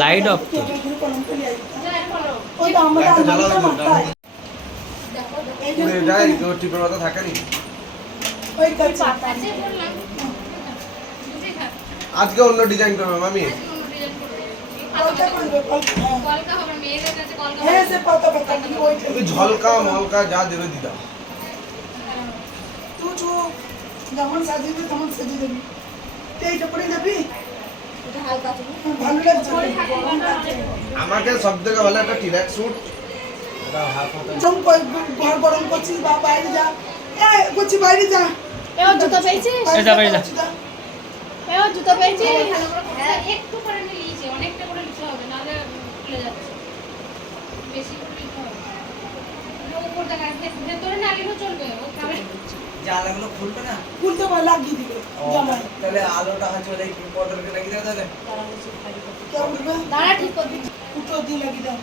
Light off তো আজকে অন্য ডিজাইন করবে মামি। ঝলকা মলকা যা দেবে দিদা। যেমন সাজিয়ে তেমন সাজিয়ে দেবি। এইটা পরে যাবি ভালো লাগছে। আমাকে সব থেকে ভালো একটা টিরাক স্যুট। ঘর গরম করছিস বা বাইরে যা, বলছি বাইরে যা। জুতো পেয়েছিস? জুতো পেয়েছিস? একটু করে নিয়েছি, অনেকটা করে নিতে হবে, নাহলে খুলে যাচ্ছে। বেশি করে নিতে হবে। উপর দেখা ভেতরে না নিলেও চলবে। ও খাবে জানলাগুলো খুলবে না? খুলতে পারে লাগিয়ে দিবে জামাই। তাহলে আলোটা হচ্ছে ওই পর্দাকে লাগিয়ে দাও তাহলে। কে উঠবে? দাঁড়া ঠিক করে দিচ্ছি। ফুটো দিয়ে লাগিয়ে দাও।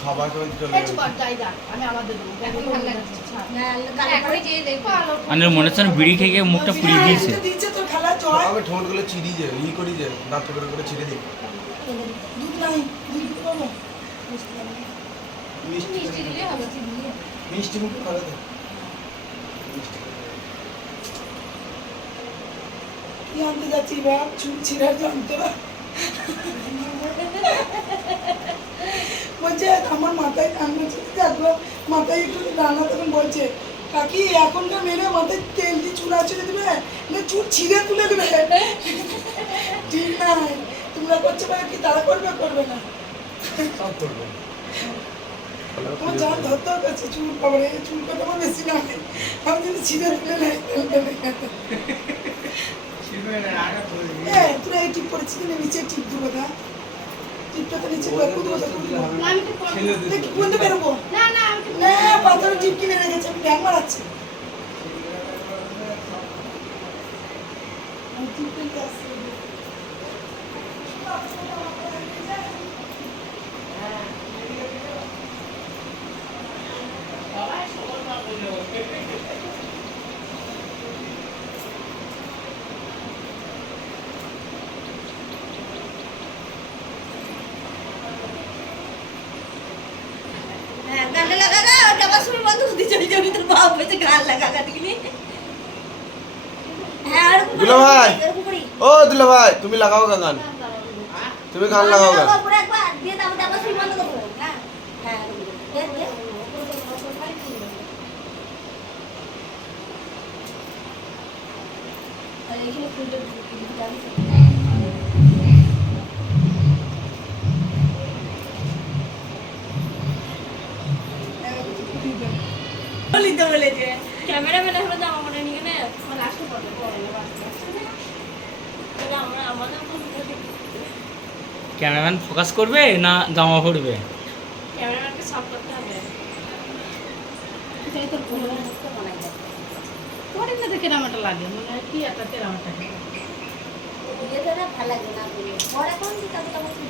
খাবার করে চলে একটু কর যাই যা। আমি আমাদের এখন ভালো লাগছে। না, এখনই যেয়ে দেখবো আলো। আনের মনে হচ্ছে বিড়ি খেয়ে মুখটা পুড়িয়ে দিয়েছে। দিচ্ছে তোর খালা চয়। আমি ঠোঁটগুলো চিড়ি যে ই করি যে দাঁত করে ছিঁড়ে দিই। দুধ নাই, দুধ দিতে পারবো? মিষ্টি মিষ্টি দিলে হবে, চিনি দিয়ে। মিষ্টি মুখে করে দে। কি আনতে যাচ্ছি বাপ? চুল ছিঁড়ার জানতে বা বলছে আমার মাথায় কান বলছে দেখলো মাথায় একটু রান্না তখন বলছে কাকি এখনকার মেয়েরা মাথায় তেল দিয়ে চুল আছড়ে দেবে না চুল ছিঁড়ে তুলে দেবে। ঠিক নাই, তোমরা করছে বা কি তারা করবে করবে না? সব করবে। তোমার যান ধরতে হচ্ছে চুল খবরে চুল কথা আমার বেশি না হয় আমি যদি ছিঁড়ে তুলে নেই তোরা এই টিপ করেছিস না নিচে টিপ দেবো না টিপটা তো নিচে কুদবো আমি তো করবো। বলতে বেরোবো না না আমি তো না পাথর টিপ কিনে রেখেছে আমি ব্যাগ মারাচ্ছি গান লাগা গা ওটা আবার শুনে বন্ধ করে চলে যাবি তোর বাপ বলছে গান লাগা গা ঠিক নেই। হ্যাঁ আর দুলা ভাই, ও দুলা ভাই তুমি লাগাও গান, তুমি গান লাগাও গান। পুরো একবার দিয়ে দাও আবার শুনে বন্ধ করব না। হ্যাঁ আর এখানে ফুলটা বলিতে বলেছে ক্যামেরাম্যান হলো জামা পরে নিয়ে গেলে মানে আসতে পারবে আমরা আমাদের ক্যামেরাম্যান ফোকাস করবে না জামা পড়বে? ক্যামেরাম্যানকে সব করতে হবে। এটাই তোর পুরো মুক্ত বানাই দেয় পরে না দেখে আমারটা লাগে মানে কি একটা তেরামাটা ভিডিওটা না ভালো লাগে না বলে পরে কোন দিকে তবে তুই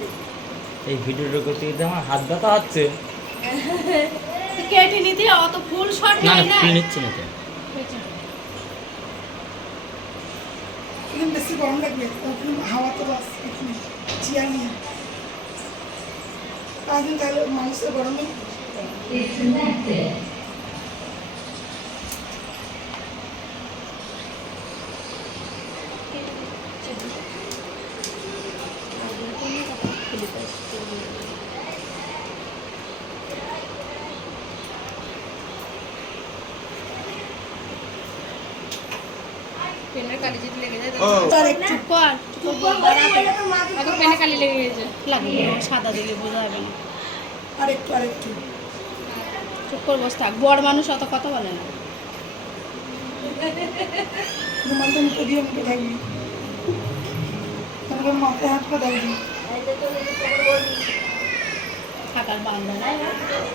এই ভিডিওটা করতে গিয়ে আমার হাত ব্যথা হচ্ছে। কেটে নিতে অত ফুল শট না নাই না না ফুল নিচ্ছে না তো। এখানে বেশি গরম লাগবে হাওয়া তো বাস এখানে চেয়ার নিয়ে আগে তাহলে মানুষের গরমে পেনের কালি যদি লেগে যায় ও আর একটু চুপ কর এখন পেনে কালি লেগে গেছে লাগবে সাদা দিলে বোঝা যাবে না আর একটু চুপ করে বসে থাক বড় মানুষ অত কথা বলে না তোমাদের মুখে দিয়ে মুখে থাকবি তারপর মাথায় হাত পা থাকবি থাকার বান্ধব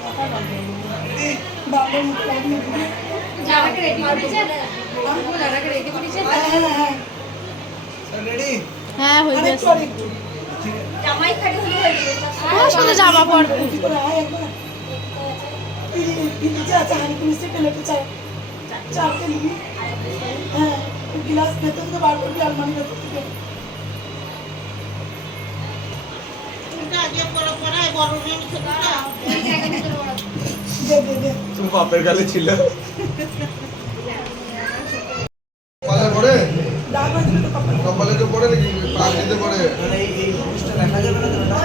কথা বলবে বাবার মুখে থাকবি যারাকে রেডি করেছে যারাকে রেডি করেছে হ্যাঁ রেডি? হ্যাঁ হয়ে আর গেছে একটু জামাই খালি হয়ে যাবে ওর সাথে জামা পরবে কি করে আয় একবার এই যে আছে হানি পুলিশে পেলে তো চারটে নিবি হ্যাঁ গ্লাস ভেতর থেকে বার করবি আলমারি ভেতর থেকে। দে দে দে। তুমি বাপের গালে ছিল কপালে পড়ে দাগ হয়েছিল তো কপালে। কপালে তো পড়ে নাকি পাখিতে পড়ে মানে এই জিনিসটা দেখা যাবে না তো না?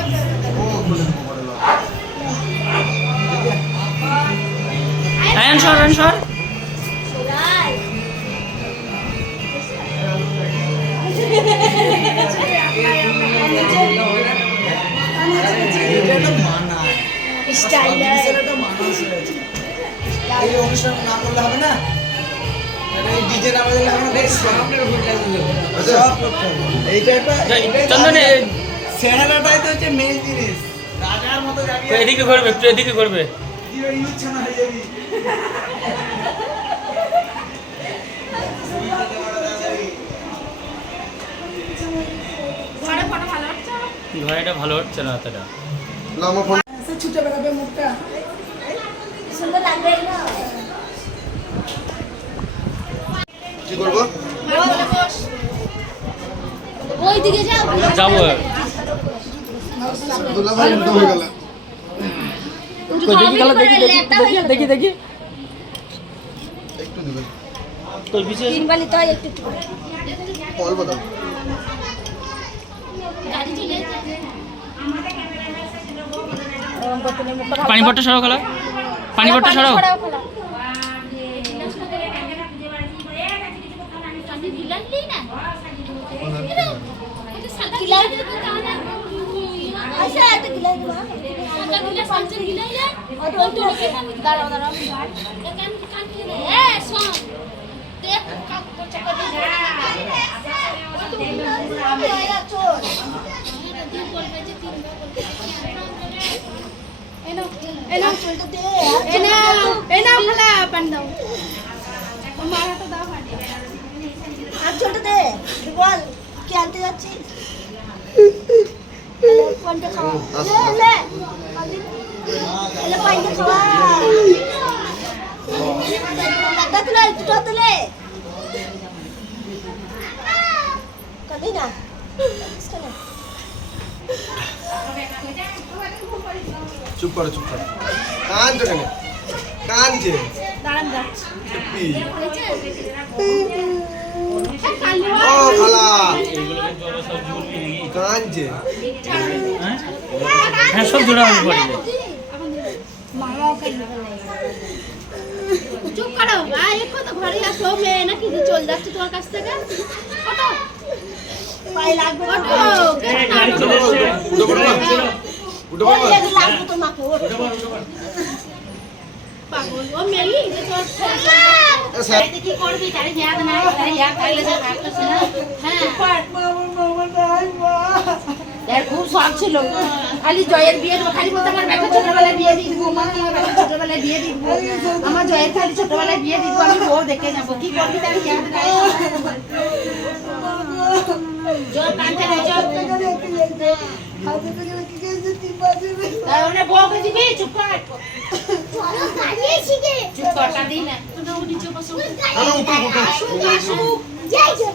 ও খুলে পড়ে না অ্যানসার অ্যানসার সোলাই এটা একটা মানায়। স্টাইলার জিনিসের একটা মানাস রয়েছে। এই অনুষ্ঠান না করলে হবে না? এটা এই DJ না বাজালে হবে না? বেশ, সামনের উপর লাগিয়ে দেবো। সব লোক করবে। এইটা এইটাই তো চন্দনে চেহারাটাই তো হচ্ছে মেন জিনিস। রাজার মতো জায়গায় এদিকে করবে, একটু এদিকে করবে। দিয়ে ইচ্ছা না হয়ে যাবি। ঘরে ফটো ভালো হচ্ছে ঘড়িটা ভালো হচ্ছে না এতটা। লামা ফোন সে ছুটে বেড়াবে মুখটা। সুন্দর লাগবে না কি করবো ওই দিকে যাও যাবো দুলা ভাই উল্টো হয়ে গেল দেখি গেল, দেখি দেখি দেখি একটু দিবেন তোর পিছিয়ে তিন বালি তো একটু একটু করে। অল্প দাও গাড়ি চলে যাচ্ছে পানি বটটা সরাও খেলা, পানি বটটা সরাও। আচ্ছা একটা গিলাই দিবা দাঁড়াও দাঁড়াও চলতে দে আর চলতে দে বল কি আনতে যাচ্ছিস কোনটা খাওয়া লে লে পাইতে খাওয়া দাদা তুলে দুটো তুলে কবি না চুপ করো চুপ করো কাঁদছো কেন কাঁদছে দাঁড়ান যাচ্ছে চুপি ও খালা কাঁদছে হ্যাঁ সব জোড়া হবে পড়বে। চুপ করো আর একটু তো ঘরে আসো মেয়ে নাকি যে চলে যাচ্ছে তোমার কাছ থেকে ওটো পাই লাগবে ওটো গাড়ি চলে এসছে। উঠে পড়ো না উঠে পড়ো না লাগবে তোমাকে ওঠ পাগল ও মেলি যে তোর এতে কি করবি তারে ইয়াদ নাই তারে ইয়াদ থাকলে যে ভাবছিস না হ্যাঁ মামা নাই মা। এর খুব শখ ছিল খালি জয়ের বিয়ে দেবো খালি বলতে আমার ব্যাটা ছোটবেলায় বিয়ে দিয়ে দিব মা আমার ব্যাটা ছোটবেলায় বিয়ে দিয়ে দিব আমার জয়ের খালি ছোটবেলায় বিয়ে দিয়ে দিব আমি বউ দেখে যাবো কি করবি তারে ইয়াদ নাই জয় কাঁদতে নাই জয় হাতে থেকে রেখে গেছে 3 বাজে। তাহলে বউকে দিবি চুপ কর চুপ কর কাঁদি না না না উঠো উঠো যাই যাই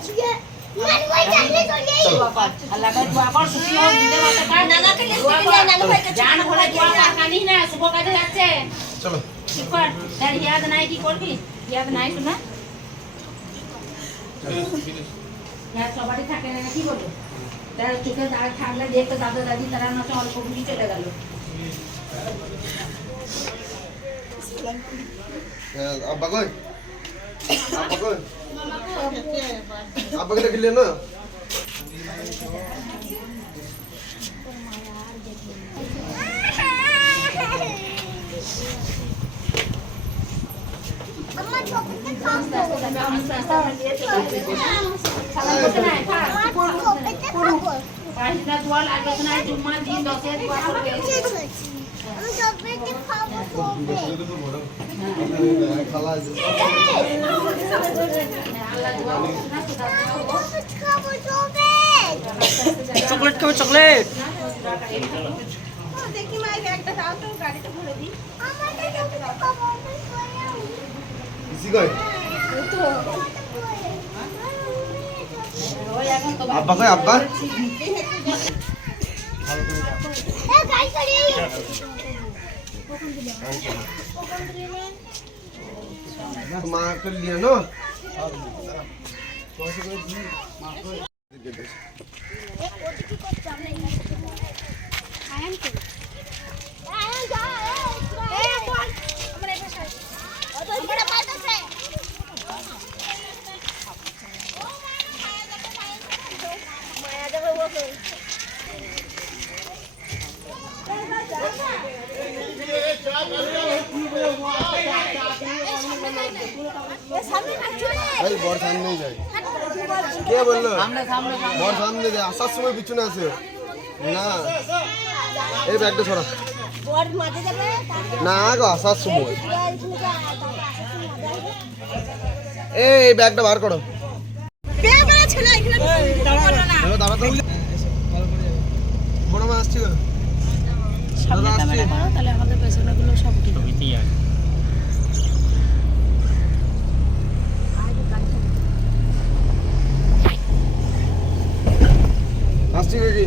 আল্লাহ का दुआ कर सुखी हो দিতে মাথা কাট নানা কে নানা ভাই কে জান বলে দোয়া কর কানি না শুভ কাজে যাচ্ছে চলো চুপ কর তার ইয়াদ নাই কি করবি ইয়াদ নাই শোনা ইয়াদ সবারই থাকে না কি বলবো তার চোখে দাগ থাকলে দেখতে দাদা দাদি তারা না অল্প বুঝি চলে গেল আব্বা কই আব্বা কই আব্বাকে দেখলে না খালা আছে চকলেট খাবে চকলেট। দেখি মা একটা দাও তো গাড়িতে ভরে দিই ইসি কই আব্বা কই আব্বা? মা কে লিয়ে নো ভাই বড় সামনে যাই কে বললো বড় সামনে যাই আসার সময় পিছনে আছে না এই ব্যাগটা ছড়া না গো আসার সময় এই ব্যাগটা বার করো দাঁড়াতে বড় মা আসছি গো সামনে ক্যামেরা করো তাহলে আমাদের পেছনেগুলো সব ঠিক ছবিতেই আর আসছি নাকি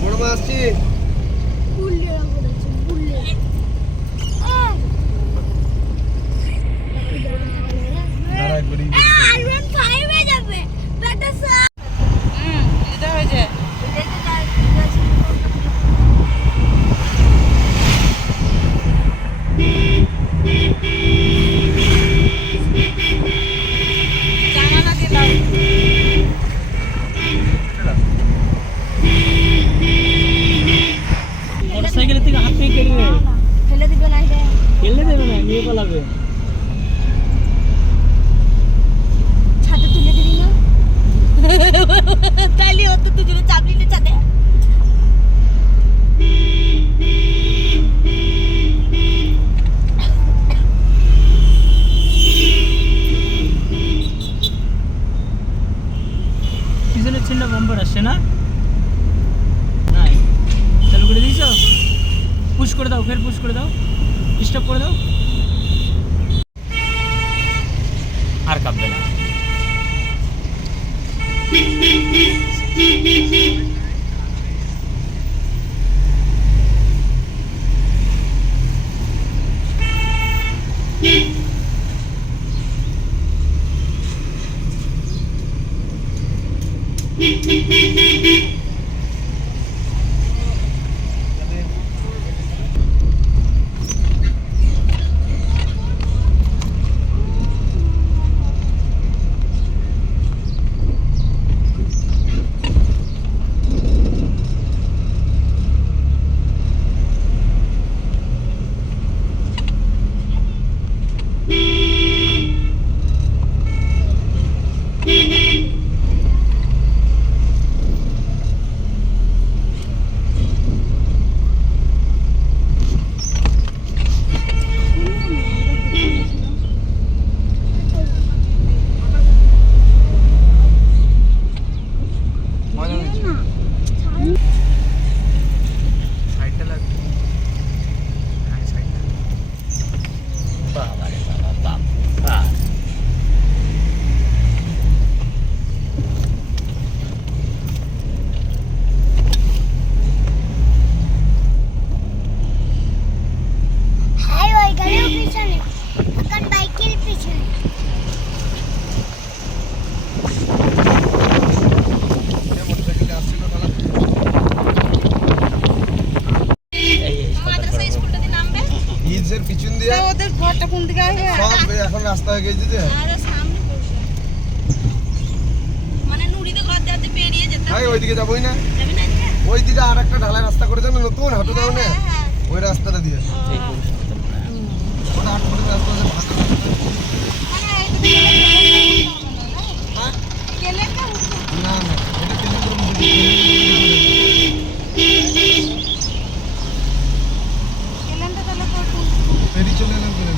বড় মা আসছি মোটরসাইকেলের থেকে হাত থেকে কেটে ফেলে দিবে না এটা ফেলে দেবে না নিয়ে পালাবে ছাদে তুলে দিবি না তাইলে ও তো দুজনে চাপ নিলে ছাদে পিছনের ছিন্না বম্বার আসছে না নাই চালু করে দিয়েছ পুশ করে দাও ফের পুশ করে দাও স্টপ করে দাও আর কাঁপবে না পিছন দিয়ে ওদের ঘরটা কোন দিকে আছে সব এখন রাস্তা হয়ে গেছে যে আরে সামনে মানে নুড়িতে ঘর দিয়ে বেরিয়ে যেতে ভাই ওইদিকে যাবোই না যাবি না আজকে ওইদিকে আর একটা ঢালাই রাস্তা করে দেন নতুন হাঁটু দাও না ওই রাস্তাটা দিয়ে ওটা হাঁটু করে রাস্তা আছে না না এটা কেন ফেরি চলে এলাম কেন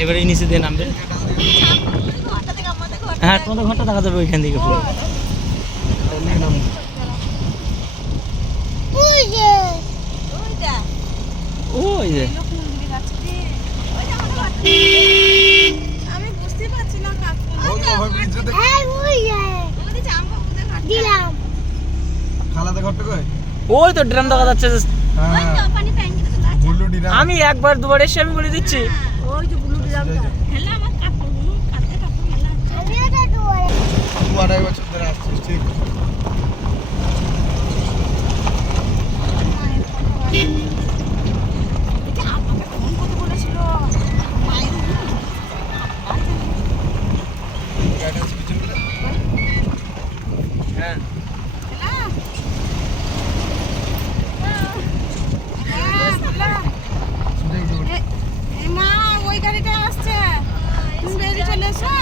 এবারে নিচে দিয়ে নামবে হ্যাঁ তোমাদের ঘরটা দেখা যাবে ওইখান থেকে পুরো ওই যে আমি বুঝতে ওভারব্রিজ যেতে খালাতে ঘরটা কই? ওই তো ড্রাম দেখা যাচ্ছে। হ্যাঁ বুলু ডিরাম। আমি একবার দুবার এসে আমি বলে দিচ্ছি। দু আড়াই বছর ধরে আসছিস ঠিক। গাড়িটা আছে পিছনে বলে? হ্যাঁ মা ওই গাড়িটা আসছে, তুমি বেরিয়ে চলে এসো।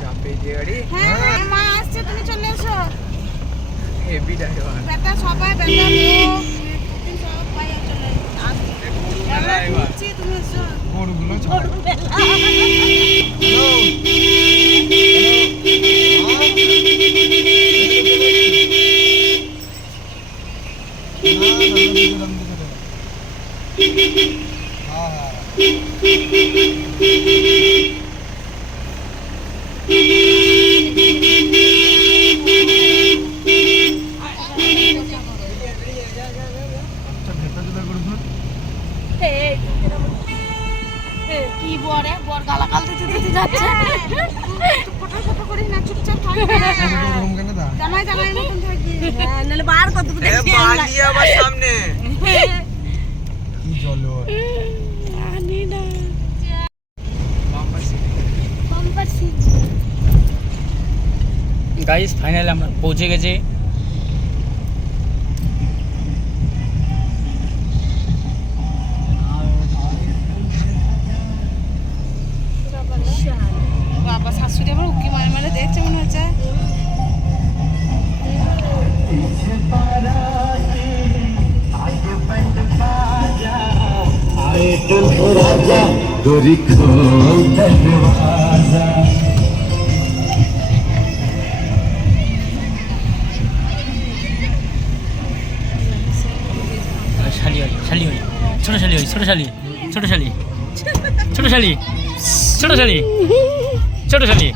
চাপে যে গাড়ি হ্যাঁ মা আসছে, তুমি চলে এসো। হেভি ড্রাইভার বেটা সবাই বেটা লোক তুমি সব পাইয়া চলে আসছি, তুমি এসো। গরুগুলো ছাড়। কি বরে বর গালাগাল দিতে দিতে যাচ্ছে। ফটো ফটো করিস না, চুপচাপ থাক। জামাই জামাই মতন থাকবি, নাহলে বার কত দেখি বালি আবার সামনে কি জল আনি না গাইস ফাইনালি আমরা পৌঁছে গেছি। বাবা শাশুড়ি আমার উকি মারে মারে দেখছে মনে হচ্ছে। শালি হয়, শালি হয়, ছোট শালি হয়, ছোট শালি, ছোট শালি, ছোট শালি, ছোট শালি, ছোট শালি।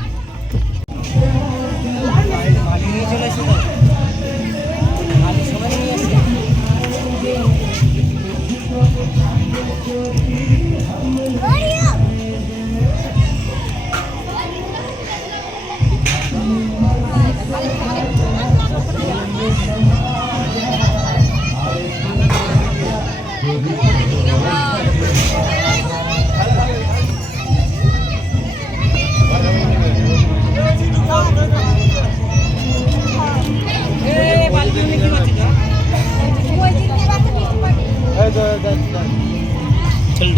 চল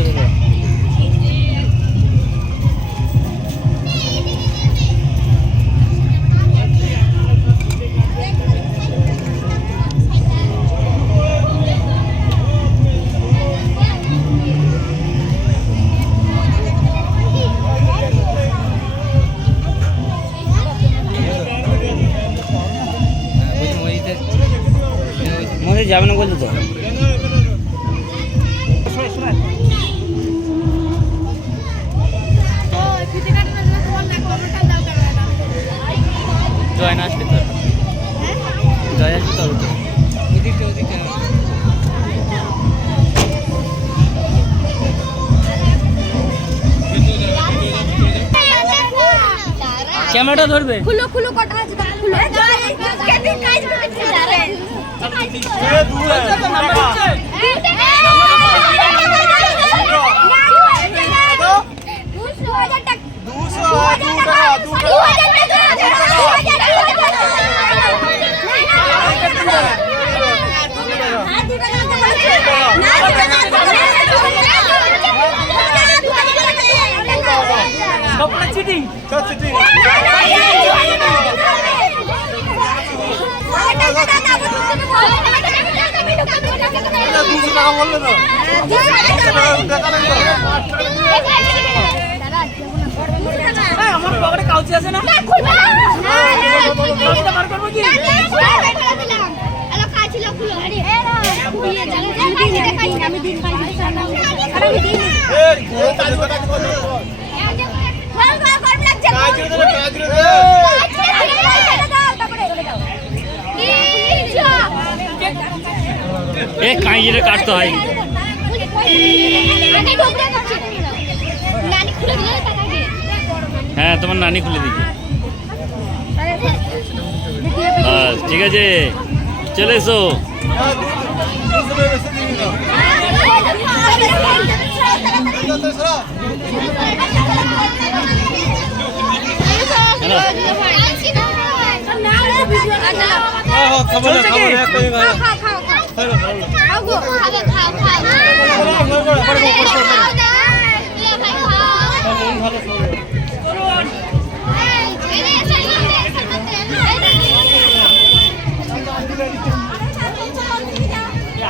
মনে যাবে না বলতে তো। জয় না আসলে তোর জয় আসলে তোর ক্যামেরাটা ধরবে। খুলো খুলো কটা আছে খুলো কেটে কাজ করতে যাবে চিটিং আমার পকেটে কাউচি আছে না আমি এটা কাটতে হয়। হ্যাঁ তোমার নানি খুলে দিচ্ছে। ঠিক আছে চলে এসো।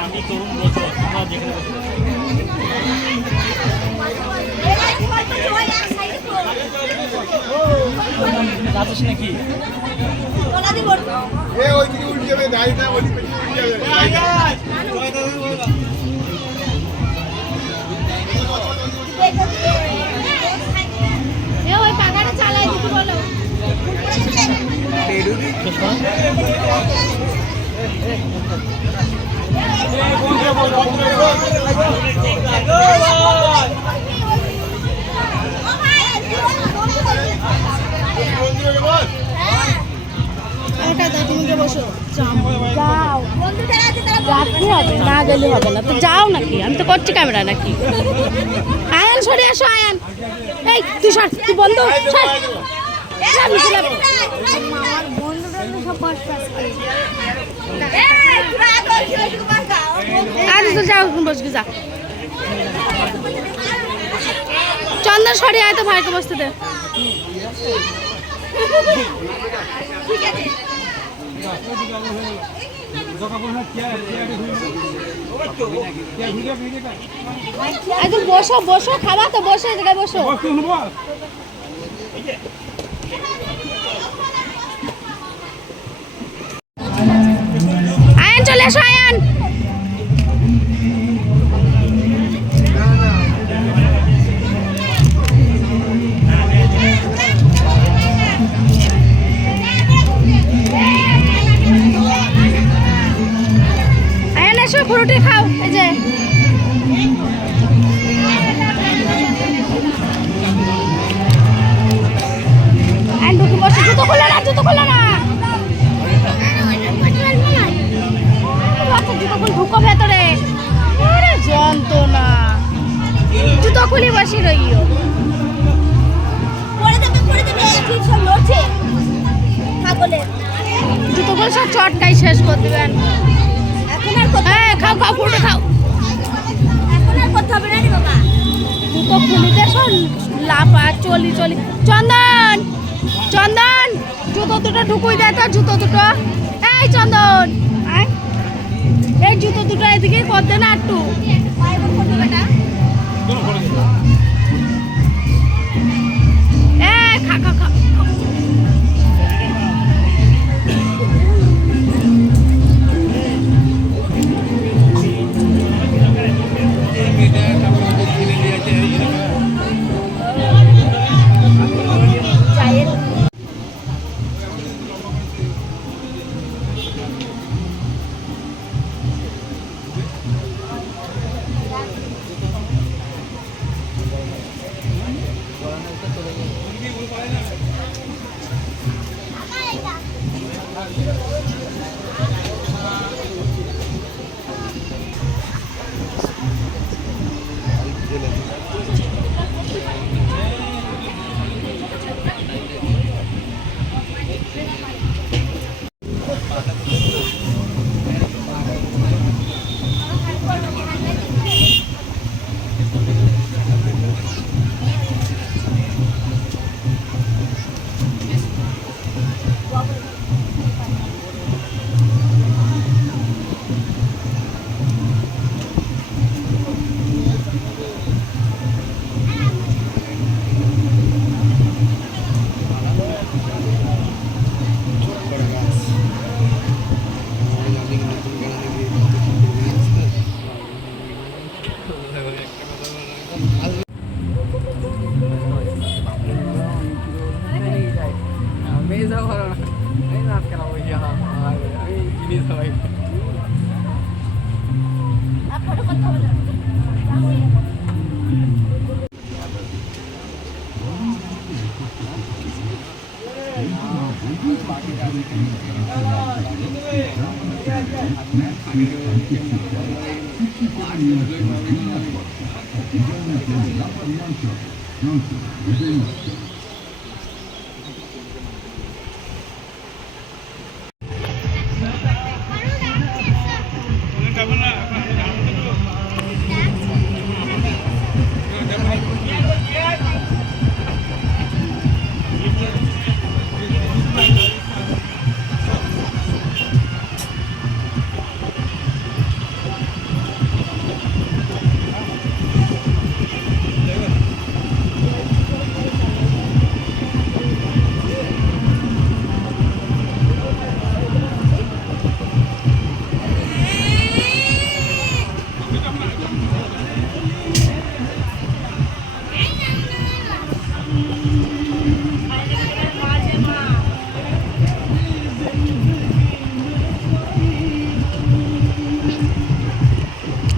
আমি তরুণ বসো আমরা যেখানে যাচ্ছিস নাকি? ওইদিকে উঠে যাবে, গাড়িটা ওইদিকে উঠে যাবে। ওই পাখাটা চালাই দিতে বলো। না গেলে হবে না, তো যাও নাকি? আমি তো করছি ক্যামেরা নাকি? আয়ান সরে আসো, আয়ান এই তুই সর, তুই বন্ধ সর। আরে তো যাও, বসবি যা। চন্দন সরে আয় তো, ভাইকে বসতে দে। একদম বসো বসো, খাবা তো বসে জায়গায় বসো। আয়ান চলে আসো, আয়ান। আয়ান এসো, ফ্রুটি খাও। এই যে আয়ান ঢুকে বসে। জুতো খোলা না, জুতো খোলা না। জুতো খুল, ঢুকো ভেতরে। আরে যন্ত্রণা, জুতো খুলি বসি রইও। জুতো খুলে সব চটকাই শেষ করে দিবেন। হ্যাঁ খাও খাও, ফ্রুটি খাও। জুতো খুলিতে সব লাফা চলি চলি। চন্দন, চন্দন জুতো দুটো ঢুকুই দে তো, জুতো দুটো। এই চন্দন, এই জুতো দুটো এদিকে করতে না একটু। খা খা খা।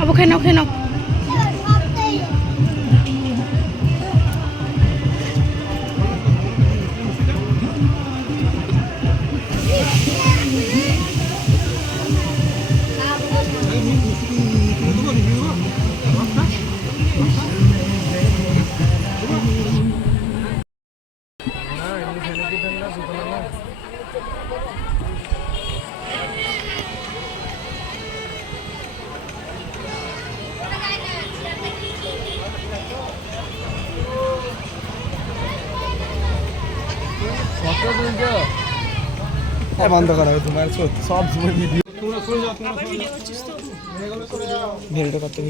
अब खेनो खेनो বন্ধ করা হবে তোমার সব সময় ভিডিও ভিডিওটা করতে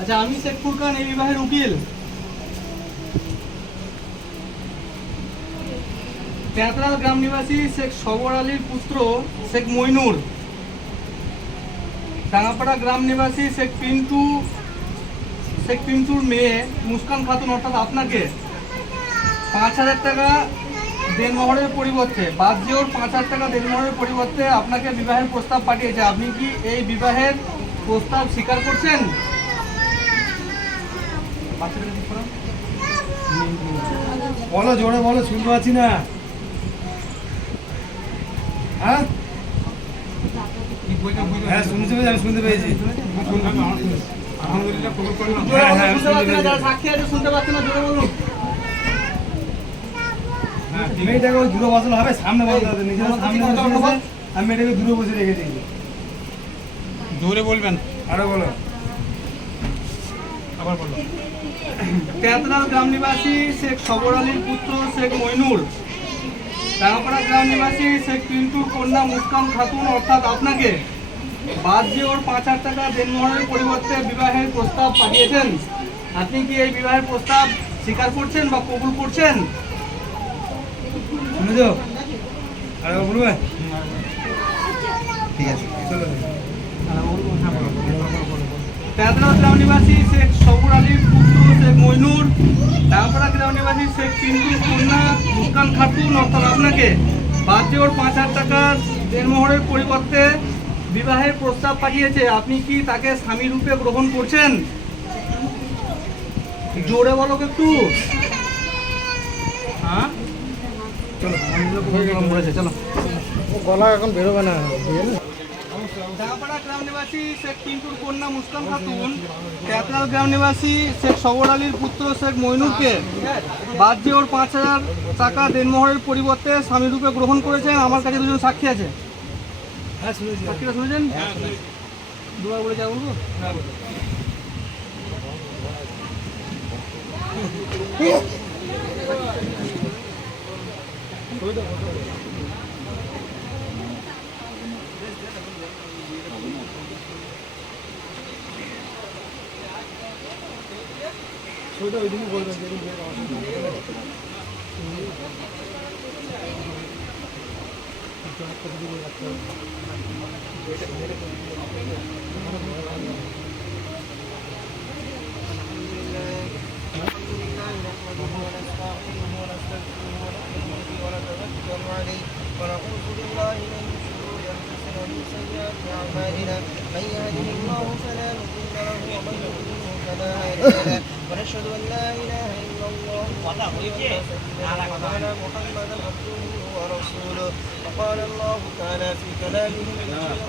আচ্ছা, আমি শেখ ফুরকান, এই বিবাহের উকিল। তেঁতলাল গ্রাম নিবাসী শেখ সবর আলীর পুত্র শেখ মইনুর, ডাঙ্গাপাড়া গ্রাম নিবাসী শেখ পিন্টুর মেয়ে মুস্কান খাতুন অর্থাৎ আপনাকে 5,000 টাকা দেনমোহরের পরিবর্তে, বাদ দিয়ে ওর 5,000 টাকা দেনমোহরের পরিবর্তে আপনাকে বিবাহের প্রস্তাব পাঠিয়েছে। আপনি কি এই বিবাহের প্রস্তাব স্বীকার করছেন? বলো, জোরে বলো, শুনতে পাচ্ছি না। হ্যাঁ হ্যাঁ শুনতে পেয়েছি, আমি শুনতে পেয়েছি। সাক্ষী আছে, শুনতে পাচ্ছেন না, জোরে বলুন। মেয়েটাকে ওই দূরে বসানো হবে, সামনে বসতে হবে, নিজেরা সামনে বসে আমি মেয়েটাকে দূরে বসে রেখে দিয়েছি। জোরে বলবেন। আরো বলো, আবার বলো। তেঁতলাল গ্রাম নিবাসী শেখ সবর আলীর পুত্র শেখ মইনুর, ডাঙ্গাপাড়া গ্রাম নিবাসী শেখ পিন্টুর কন্যা মুস্কান খাতুন অর্থাৎ আপনাকে বাদ দিয়ে ওর 5,000 টাকা দেনমোহরের পরিবর্তে বিবাহের প্রস্তাব পাঠিয়েছেন। আপনি কি এই বিবাহের প্রস্তাব স্বীকার করছেন বা কবুল করছেন? শুনেছো? আরে বলবে, ঠিক আছে, চলো। তেঁতলাল গ্রাম নিবাসী শেখ সবুর আলীর পুত্র শেখ মইনুর, ডাঙ্গাপাড়া গ্রাম নিবাসী শেখ পিন্টুর কন্যা মুস্কান খাতুন অর্থাৎ আপনাকে বাদ দিয়ে ওর 5,000 টাকার দেনমোহরের পরিবর্তে বিবাহের প্রস্তাব পাঠিয়েছে। আপনি কি তাকে স্বামী রূপে গ্রহণ করছেন? জোরে বলো একটু। হ্যাঁ চলো, চলো। গলা এখন বেরোবে না। ডাঙ্গাপাড়া গ্রাম নিবাসী শেখ পিন্টুর কন্যা মুস্কান খাতুন, তেঁতলাল গ্রাম নিবাসী শেখ সবর আলীর পুত্র শেখ মইনুরকে বাদ দিয়ে ওর 5,000 টাকা দেনমোহরের পরিবর্তে স্বামী রূপে গ্রহণ করেছেন। আমার কাছে দুজন সাক্ষী আছে। হ্যাঁ শুনেছি। সাক্ষীরা শুনেছেন? দুবার বলে যা বলবো। ওই দিনই বলবেন। ونعوذ بالله من شرور انفسنا ومن سيئات اعمالنا من يهده الله فلا مضل له ومن يضلل فلا هادي له ونشهد ان لا اله الا الله وأن محمدا عبده ورسوله وقال الله تعالى في كلامه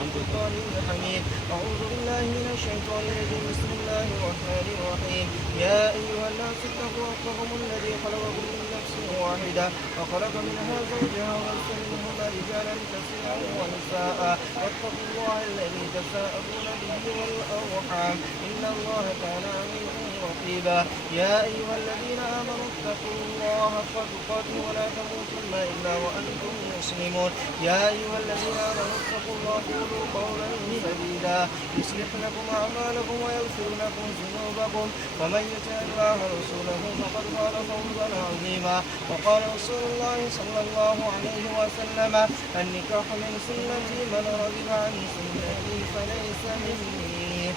الفرقان الحميد اعوذ بالله من الشيطان الرجيم بسم الله الرحمن الرحيم يا ايها الناس اتقوا ربكم الذي خلقكم من نفس واحده وخلق منها زوجها وبث منهما رجالا كثيرا ونساء واتقوا الله الذي تساءلون به والارحام ان الله كان عليكم رقيبا يا ايها الذين امنوا اتقوا الله حق تقاته ولا تموتن الا وانتم مسلمون يا ايها الذين امنوا اتقوا الله قولوا قولا سديدا يصلح لكم اعمالكم ويغفر لكم ذنوبكم ومن يطع الله ورسوله فقد قال فوزا عظيما وقال رسول الله صلى الله عليه وسلم النكاح من سنتي من رغب عن سنتي فليس مني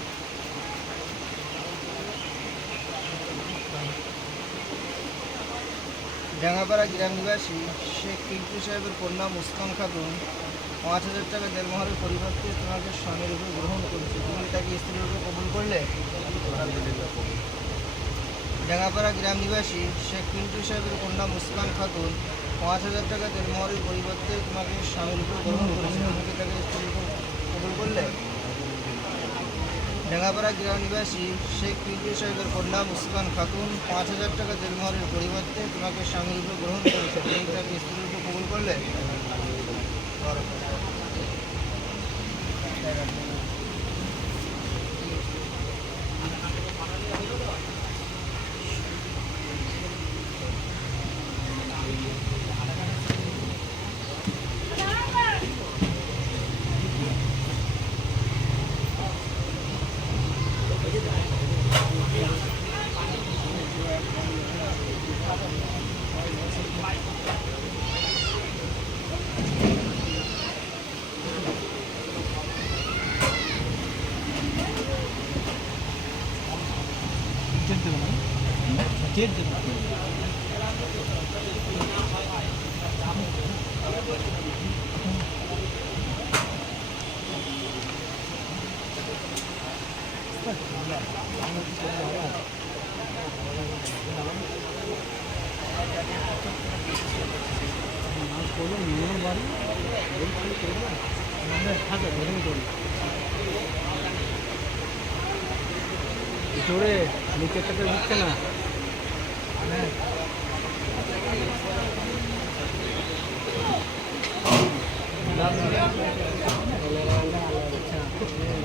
ডাঙ্গাপাড়া গ্রাম নিবাসী শেখ পিন্টু সাহেবের কন্যা মুসকান খাতুন 5,000 টাকা দেড়মোহরের পরিবর্তে তোমাকে স্বামীর উপর গ্রহণ করেছে, তুমি তাকে স্ত্রীর উপর কবুল করলে? ডাঙ্গাপাড়া গ্রাম নিবাসী শেখ পিন্টু সাহেবের কন্যা মুসকান খাতুন 5,000 টাকা দেড়মোহরের পরিবর্তে তোমাকে স্বামীর উপর গ্রহণ করেছে, তুমি তাকে স্ত্রীর উপর কবুল করলে? ডাঙ্গাপাড়া গ্রাম নিবাসী শেখ পিন্টু সাহেবের কন্যা মুসকান খাতুন 5,000 টাকা দেড়মোহরের পরিবর্তে তোমাকে স্বামীর উপর গ্রহণ করেছে, তুমি তাকে স্ত্রীর উপর কবুল করলে? জোরে নিচে থেকে দিচ্ছে না।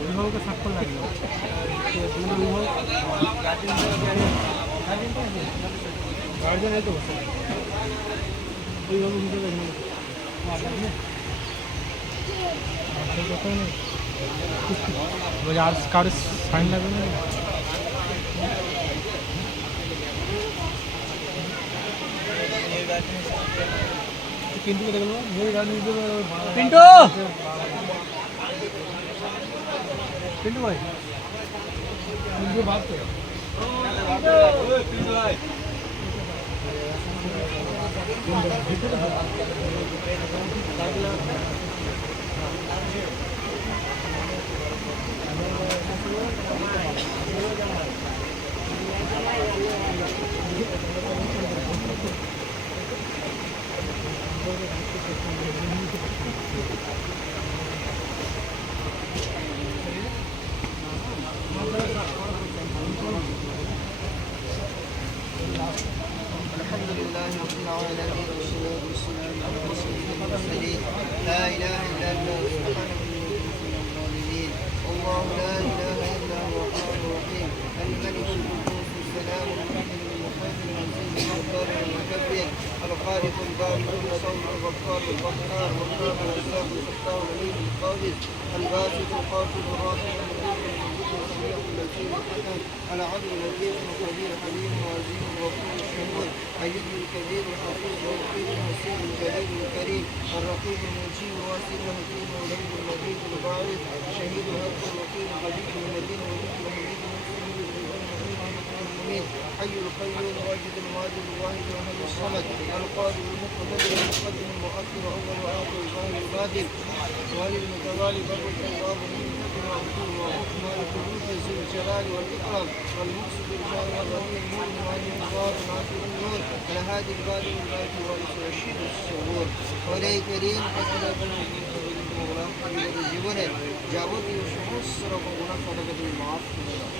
অভিভাবককে স্বাক্ষর লাগলো, গার্জেন এই তো অভিভাবক হিসেবে আর কারোর সাইন লাগবে না। पिंटू को देख लो, मेरी गाड़ी पिंटू पिंटू भाई, पिंटू बात करो। पिंटू भाई لا إله إلا الله سبحانه الظالمين الله لا إله إلا هو الرحمن الرحيم الملك القدوس السلام المؤمن المحيي العزيز الجبار المتكبر الخالق البارئ المصور الغفار القهار والخالق الرزاق الفتاح العليم القادر الباسط القاصد الرافع السميع البصير الحكم العدل اللطيف الخبير حليم وعزيز الغفور الشهور عزيز الكبير الحفيظ والخير الواسع الجليل الكريم الرقيب المجيب الواسع الحكيم الغيب المجيد الباعث الشهيد الهدى الوكيل القدير المدين الملك الحميد حي القيوم الواجد الماجد الواحد الاحد الصمد القادر المقتدر المقدم المؤخر اول واخر الظاهر الباطن والي المتوالي بر التواب المنتقم وعبده وحكم القلوب ذو الجلال والاكرام والمقصد الجار والرحيم النور المعلم الظاهر العاصر النور الهادي البادي الباقي وارث رشيد الصبور ولي كريم حسنا জীবনে যাবতীয় সমস্ত রকম গুনাহ খাতাকে তুমি মাফ করে দাও।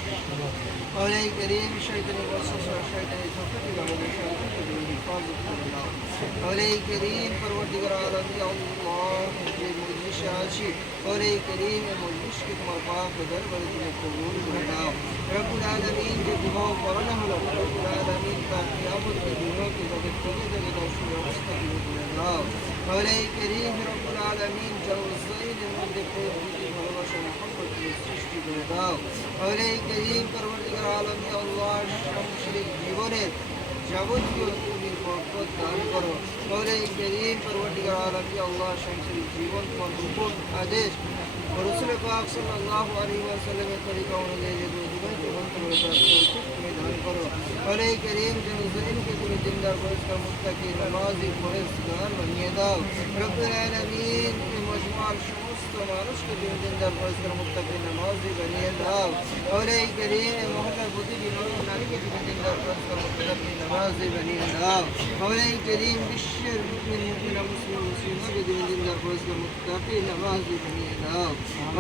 আল্লাহ করিম শয়তানি ওয়াসওয়াসা শয়তানি ধোঁকা থেকে আমাদের সন্তানকে তুমি হেফাজত করে দাও। আল্লাহ করিম পরবর্তীকার আলম ইয়া আল্লাহ যে মজলিসে আছি আল্লাহ করিম এই মজলিসকে তোমার পাক দরবারে তুমি কবুল করে দাও। রব্বুল আলামিন যে বিবাহ পড়ানো হলো রব্বুল আলামিন তার কিয়ামতের দিনকে তাদের থেকে থেকে তার সুব্যবস্থা তুমি করে দাও। আল্লাহ করিম রব্বুল আলামিন জাওজাইনের মধ্যে প্রকৃতি ভালোবাসা মহব্বত সৃষ্টি করে দাও। আল্লাহ করিম পরবর্তীকার আলম ইয়া আল্লাহ সাংসারিক জীবনের যাবতীয় তুমি বরকত দান করো। আল্লাহ করিম পরবর্তীকার আলম ইয়া আল্লাহ সাংসারিক জীবন তোমার হুকুম আদেশ রাসূল পাক সাল্লাল্লাহু আলাইহি ওয়াসাল্লামের তরিকা অনুযায়ী যে জীবন জীবন করে তার তৌফিক তুমি দান করো। আল্লাহ করিম জাওজাইনকে তুমি জিন্দার পরিষ্কার মুত্তাকি নামাজি পরেশগার বানিয়ে দাও। রব্বুল আলামিন এই মজমার সমস্ত মানুষকে তুমি জিন্দার পরিষ্কার মুত্তাকি নামাজি বানিয়ে দাও। আল্লাহ করিম মহল্লার প্রতিটি নারীকে তুমি জিন্দার পরিষ্কার মুত্তাকি নামাজি বানিয়ে দাও। আল্লাহ করিম বিশ্বের মুমিন মুমিনা মুসলিম মুসলিমাকে তুমি জিন্দার পরিষ্কার মুত্তাকি নামাজি বানিয়ে দাও।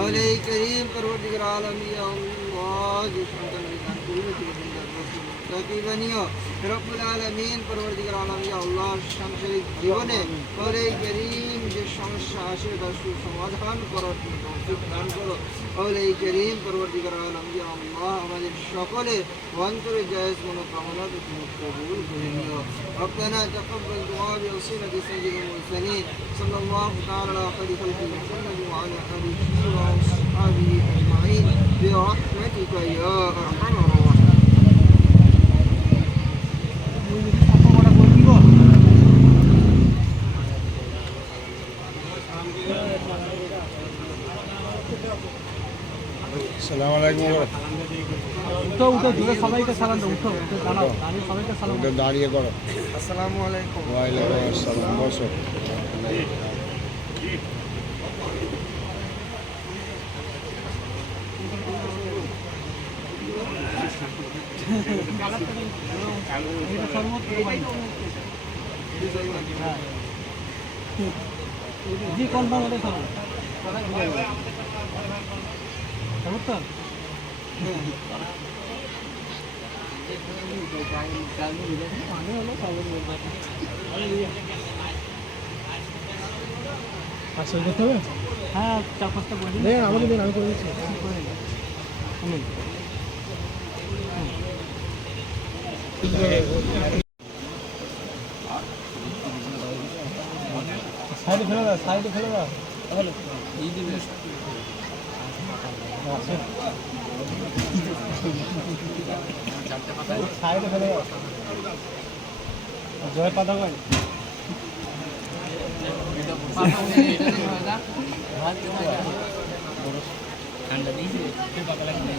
আল্লাহ করিম পরবর্তীকার আলম ইয়া আল্লাহ যে সন্তান দান করবে তুমি জিন্দার পরিষ্কার মুত্তাকি বানিও। রব্বুল আলামিন পরবর্তীকার আলম ইয়া আল্লাহ সাংসারিক জীবনে আল্লাহ করিম যে সমস্যা আসে তার সমাধান করার তৌফিক দান করো। আল্লাহ করিম পরবর্তীকার আলম ইয়া আল্লাহ আমাদের সকলে অন্তরে জায়েজ মনোকামনা তুমি কবুল করে নিও। ربنا تقبل دعاء بوسيلة سيد المرسلين صلى الله تعالى على خير خلق محمد وعلى آله وأصحابه أجمعين برحمتك يا أرحم الراحمين. আসসালামু আলাইকুম। উঠো উঠো দূরে সবাইকে সালাম দাও। উঠো উঠো দাঁড়াও দাঁড়িয়ে সবাইকে সালাম দাও। দাঁড়িয়ে করো। আসসালামু আলাইকুম। ওয়ালাইকুম আসসালাম। বসো। এটা সর্বোচ্চ জি কনফার্ম হলে সব সর্বোচ্চ পানি হলো সর্বোচ্চ আর সই করতে হবে। হ্যাঁ 4-5টা বলি আমাকে দিন আমি করে দিচ্ছি। সাইডে ফেলে দাও সাইডে ফেলে দাও সাইডে ফেলে দাও জয় পাতা কয় ঠান্ডা দিয়েছে পাতা লাগবে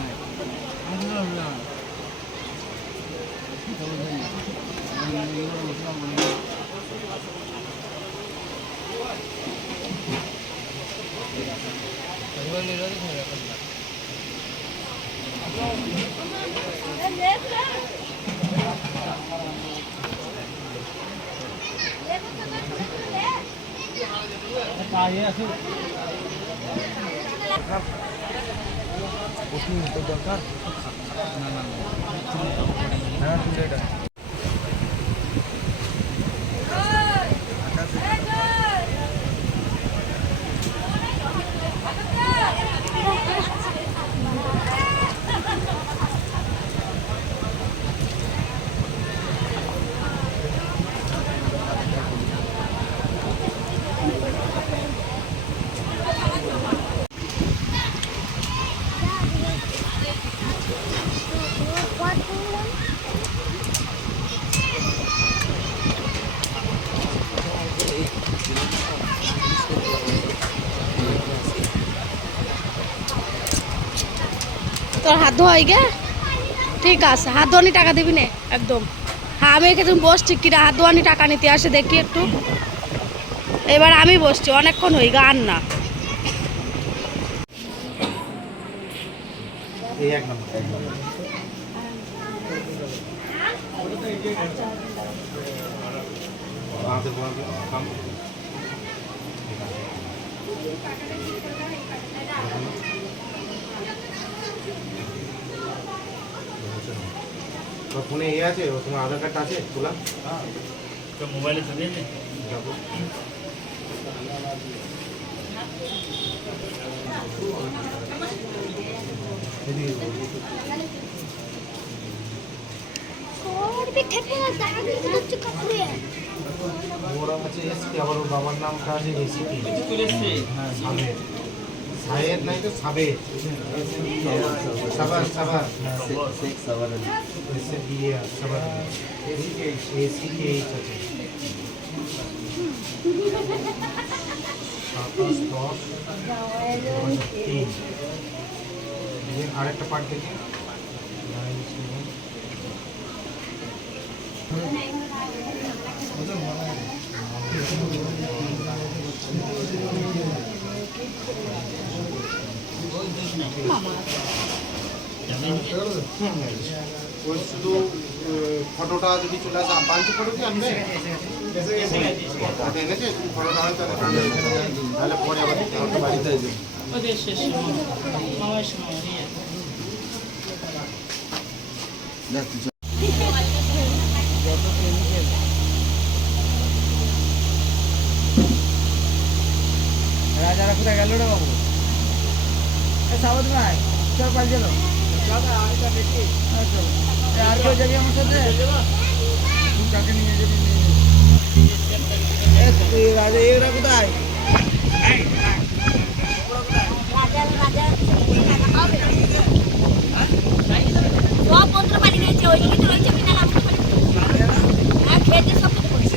দরকার তোর হাত ধোয়া হয়ে গে ঠিক আছে, হাত ধোয়ানি টাকা দিবি না একদম। হ্যাঁ আমি এখানে বসছি, কিনা হাত ধোয়ানি টাকা নিতে আসে দেখি একটু। এবার আমি বসছি, অনেকক্ষণ হয়ে গান না। ফোনে ইয়ে আছে, তোমার আধার কার্ডটা আছে তোলা? মোবাইলে ছবি আছে। ওরা আছে এসপি, আবার ওর বাবার নামটা আছে এসপি। হ্যাঁ সাবের, সায়ের নাই তো সাবের, সাবার সাবার শেখ সাবার এসে বিয়ে সাবার এসিকেএইচ আছে 27/10/2003। আরেকটা পার্ট দেখি ওই শুধু ফটোটা যদি চলে আসে, পাঁচ ফটো কি আনবে? এনেছে ফটোটা হয়তো তাহলে পরে আবার বাড়িতে আসবে। রাজারা কোথায় গেল রে বাবু? সাবত ভাই চল পাল চলো, আর কেউ যাবি আমার সাথে? রাজা এরা কোথায়? সব বন্ধুরা বাড়ি রয়েছে, ওই দিকে রয়েছে বিনা নাম খেয়েছে সব বাড়িতে।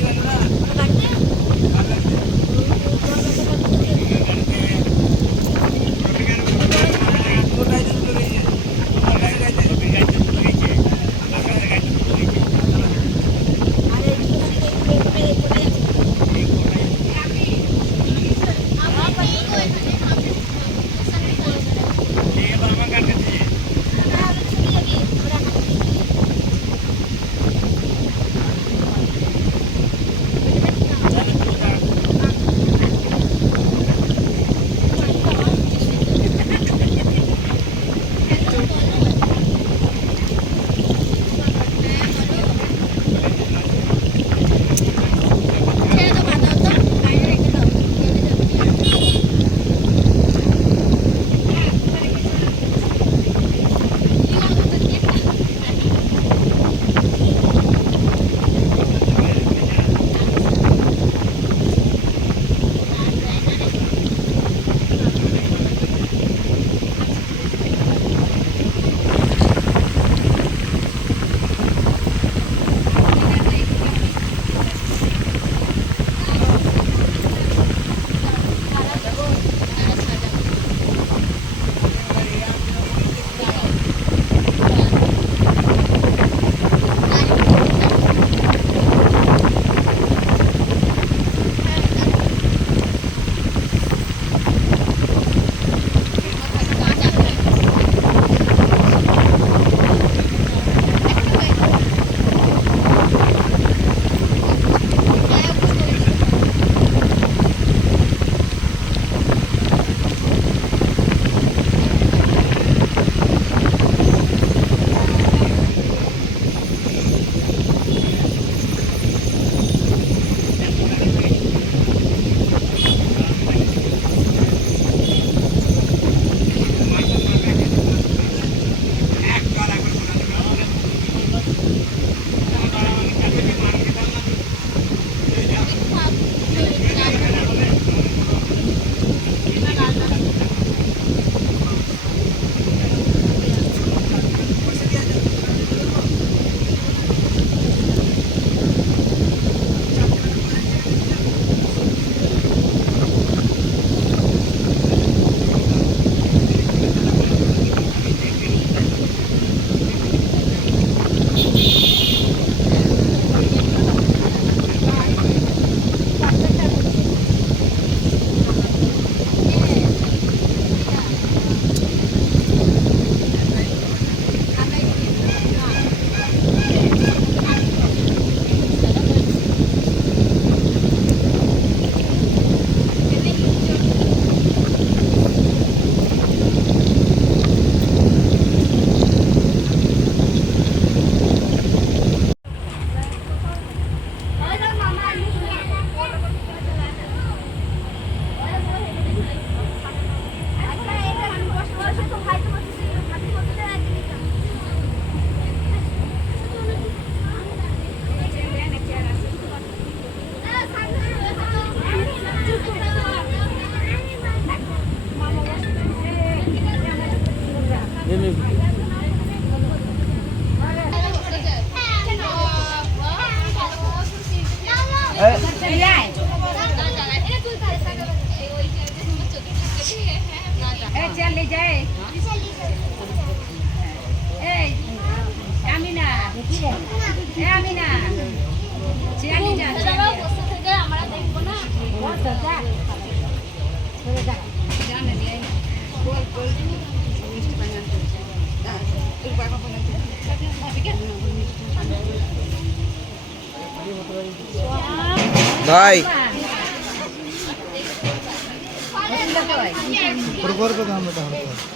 ভাই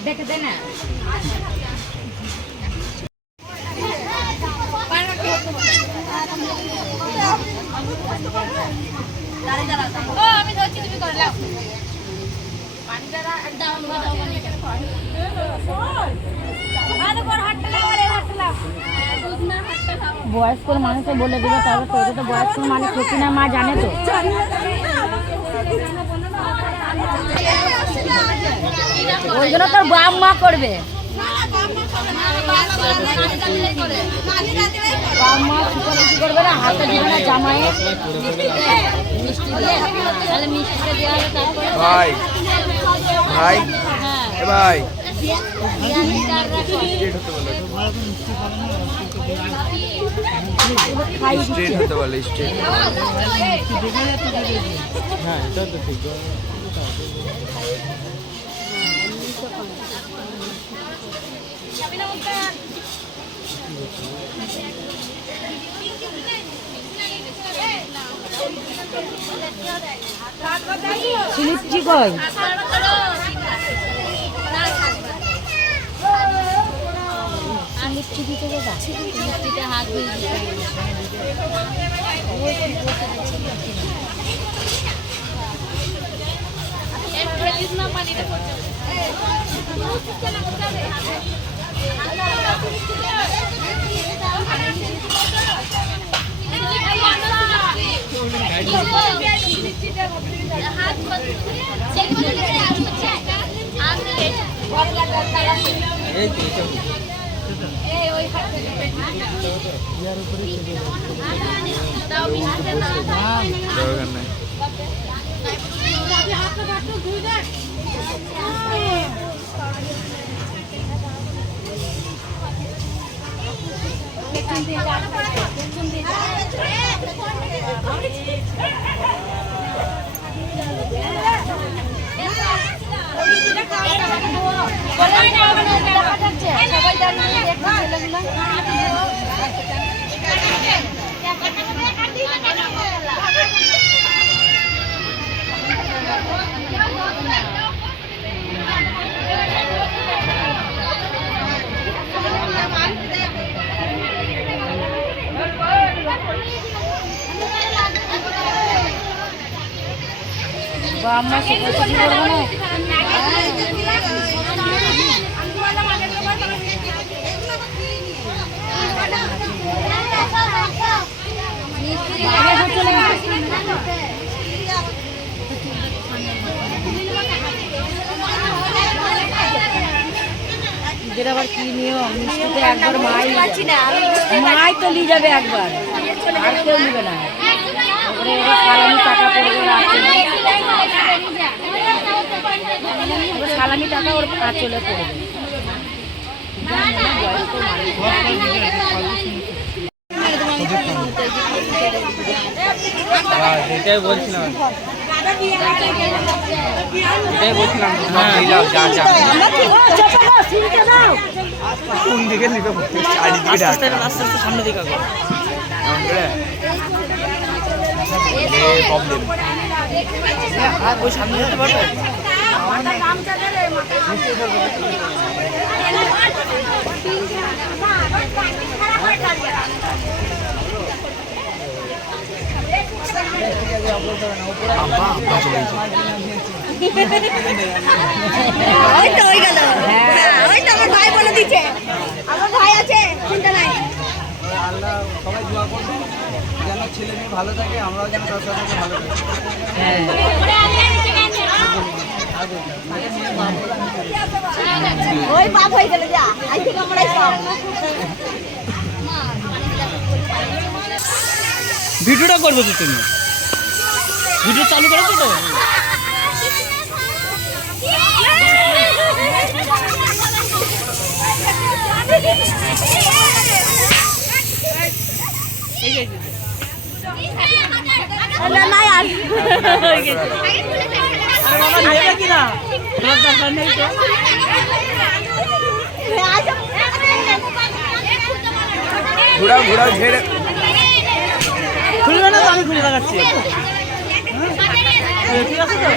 দেখে দে না আমি ধরছি তুমি করে লাও বয়স্ক মানুষে বলে দিবে তবে তো এটা তো বয়স্ক মানুষ সত্যি না মা জানে তো ওই জন্য তোর বাপ মা করবে বাপ মা কি করবে না হাতে দিবে না জামাই মিষ্টি দিয়ে তাহলে মিষ্টিটা দেওয়া হবে তারপরে ভাই ভাই এ ভাই স্ট্রেট হতে বলে স্ট্রেট হ্যাঁ এটা তো ঠিক স্লিপটি কই স্লিপটি দিতে গেলা স্লিপটিতে হাত দিয়ে দিতে বাবা ঈদের আবার কি নিয়ম মিষ্টিতে একবার মাই তো নিয়ে যাবে একবার আর কেউ নিবে না সালামি টাকা পড়বে সালামি টাকা ওর আঁচলে পড়বে এটাই বলছিলাম কোন দিকে নিবে আস্তে আস্তে সামনে দিকে প্রবলেম ওই সামনে যেতে পারবে সবাই দোয়া করবে যেন ছেলে মেয়ে ভালো থাকে আমরাও যেন তার সাথে ভালো থাকি ওই বাপ হয়ে গেলে যা আই থেকে আমরাই সব ভিডিওটা করবো তো তুমি ভিডিও চালু করেছো তো না আর ঘুরাও ঘুরাও ঝেড়ে খুলবে না তো আমি খুলে লাগাচ্ছি ঠিক আছে তো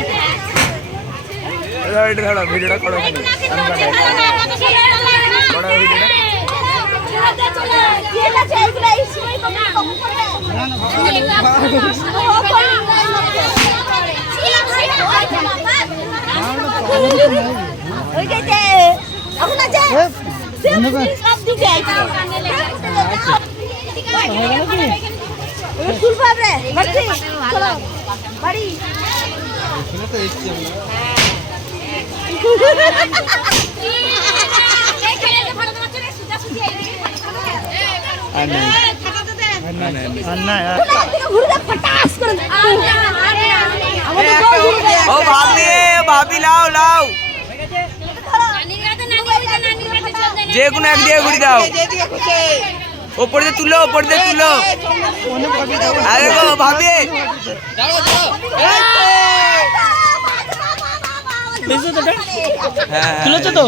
এটা ধরো ভিডিওটা করো বাড়ি ও ভাবি ভাবি লাও লাও যে কোনো এক দিয়ে ঘুরি দাও ওপর দিয়ে তুলো ওপর দিয়ে তুলো আরে গো ভাবি তুলেছো তো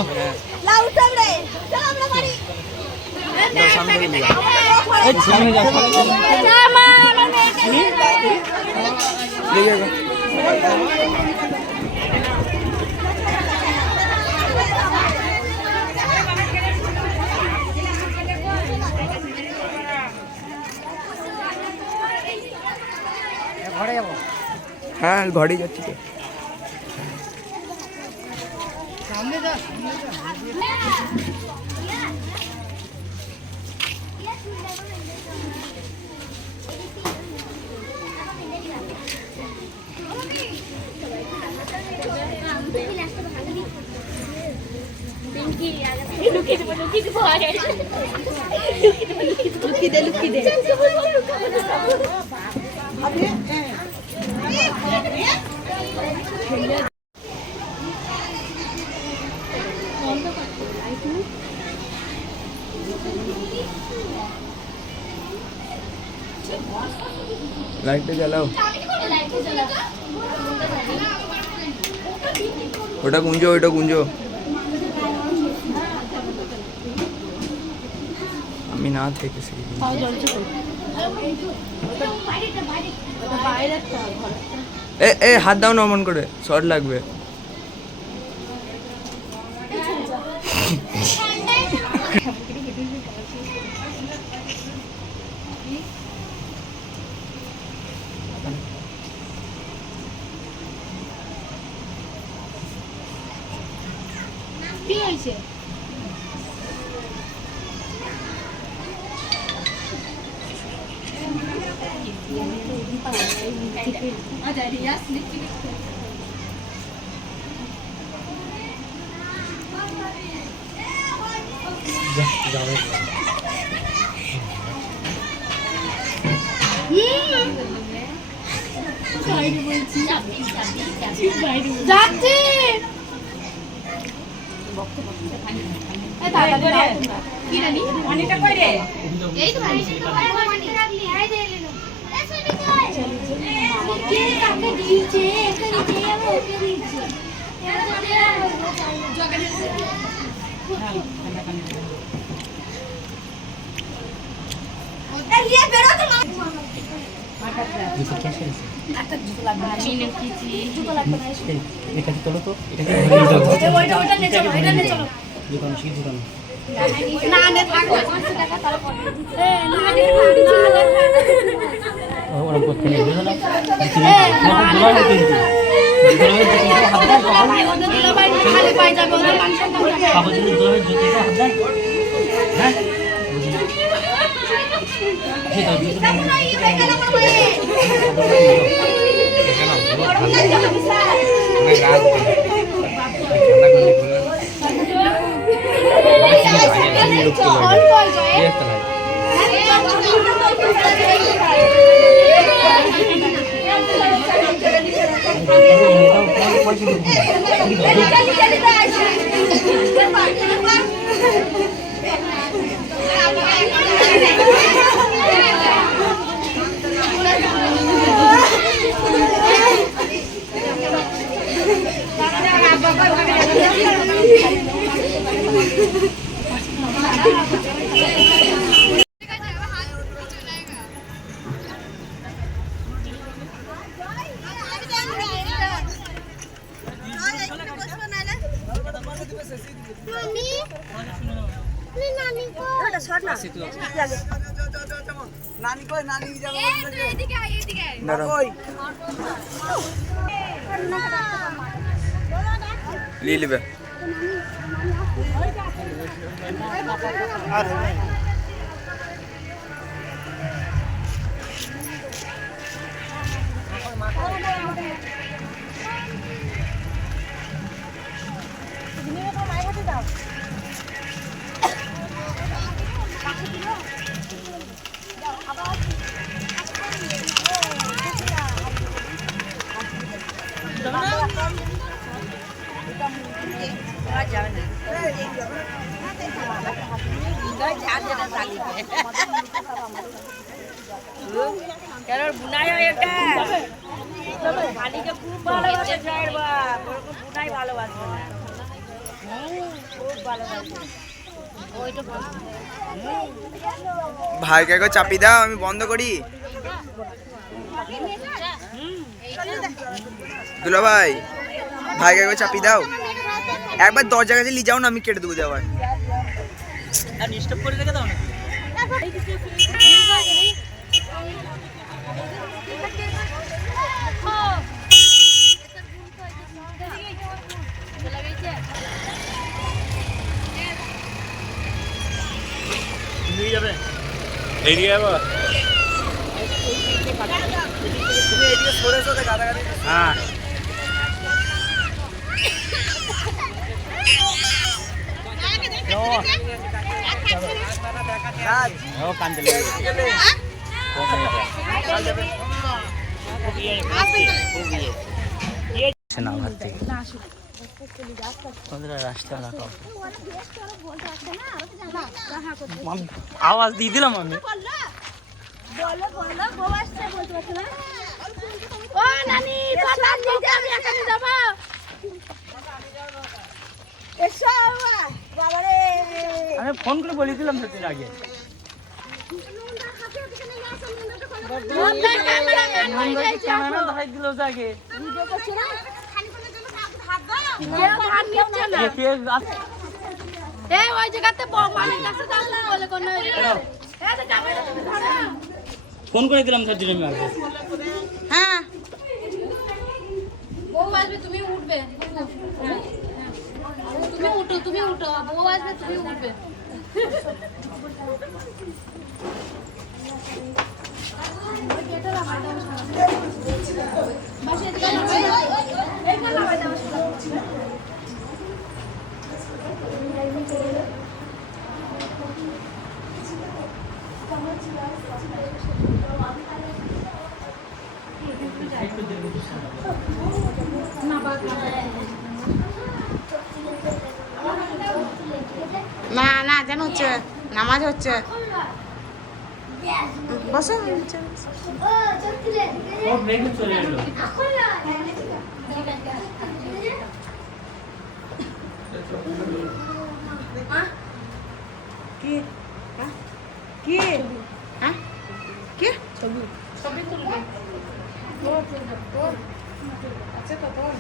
হ্যাঁ ঘরে যাচ্ছি তো লাইটটা জ্বালাও ওটা গুঞ্জো ওটা গুঞ্জো আমি না থেকে এ হাত দাও না অমন করে শর্ট লাগবে কি হয়েছে যাচ্ছি কি রানি পানিটা কই রে এই তো পানিটা পানি রাখলি আই দে এলো কে কাকে দিয়েছে এখানে যে আমি ওকে দিয়েছি জগাড়ি ওটা লিয়ে বেরো তো এটা কি তোলো তো এটা ওইটা নে চলো এটা নে চলো দোকান কি দোকান না নে থাক 500 টাকা তারপর এ না নে ওরা করতে নেই বুঝলো না খালি পাই যাবে ওদের মাংস কাগজের দোকানে জুতো হাত দেন হ্যাঁ ঠিক আছে লিলবে ভাইকে একবার চাপি দাও, আমি বন্ধ করি। দুলা ভাই, ভাইকে একবার চাপি দাও, একবার দরজার কাছে নিয়ে যাও না, আমি কেটে দেবো আবার। করে রেখে দাও না। आवाज दी दिलाम আমি। বলো বলো বউ আসছে বলতে পারছ না? ও নানি পাতান দিতে আমি এখানে যাব। এসো বাবা রে। আমি ফোন করে বলে দিলাম সেদিন আগে। ক্যামেরা দেখাই দিল আগে। ভিডিও করছ না? খালি করে জন্য হাত দাও। হাত নিচ্ছে না। এই ওই জায়গাতে বউমানের কাছে দাও বলে কোন ফোন করে দিলাম সেদিন আমি আগে। হ্যাঁ বউ আসবে, তুমি উঠবে। হ্যাঁ, তুমি উঠো, বউ আসবে, তুমি উঠবে। না না যেন হচ্ছে নামাজ হচ্ছে বসো ও মেঘে চলে এলো। কি কি হ্যাঁ কি ছবি তুলবে। আচ্ছা তো তোর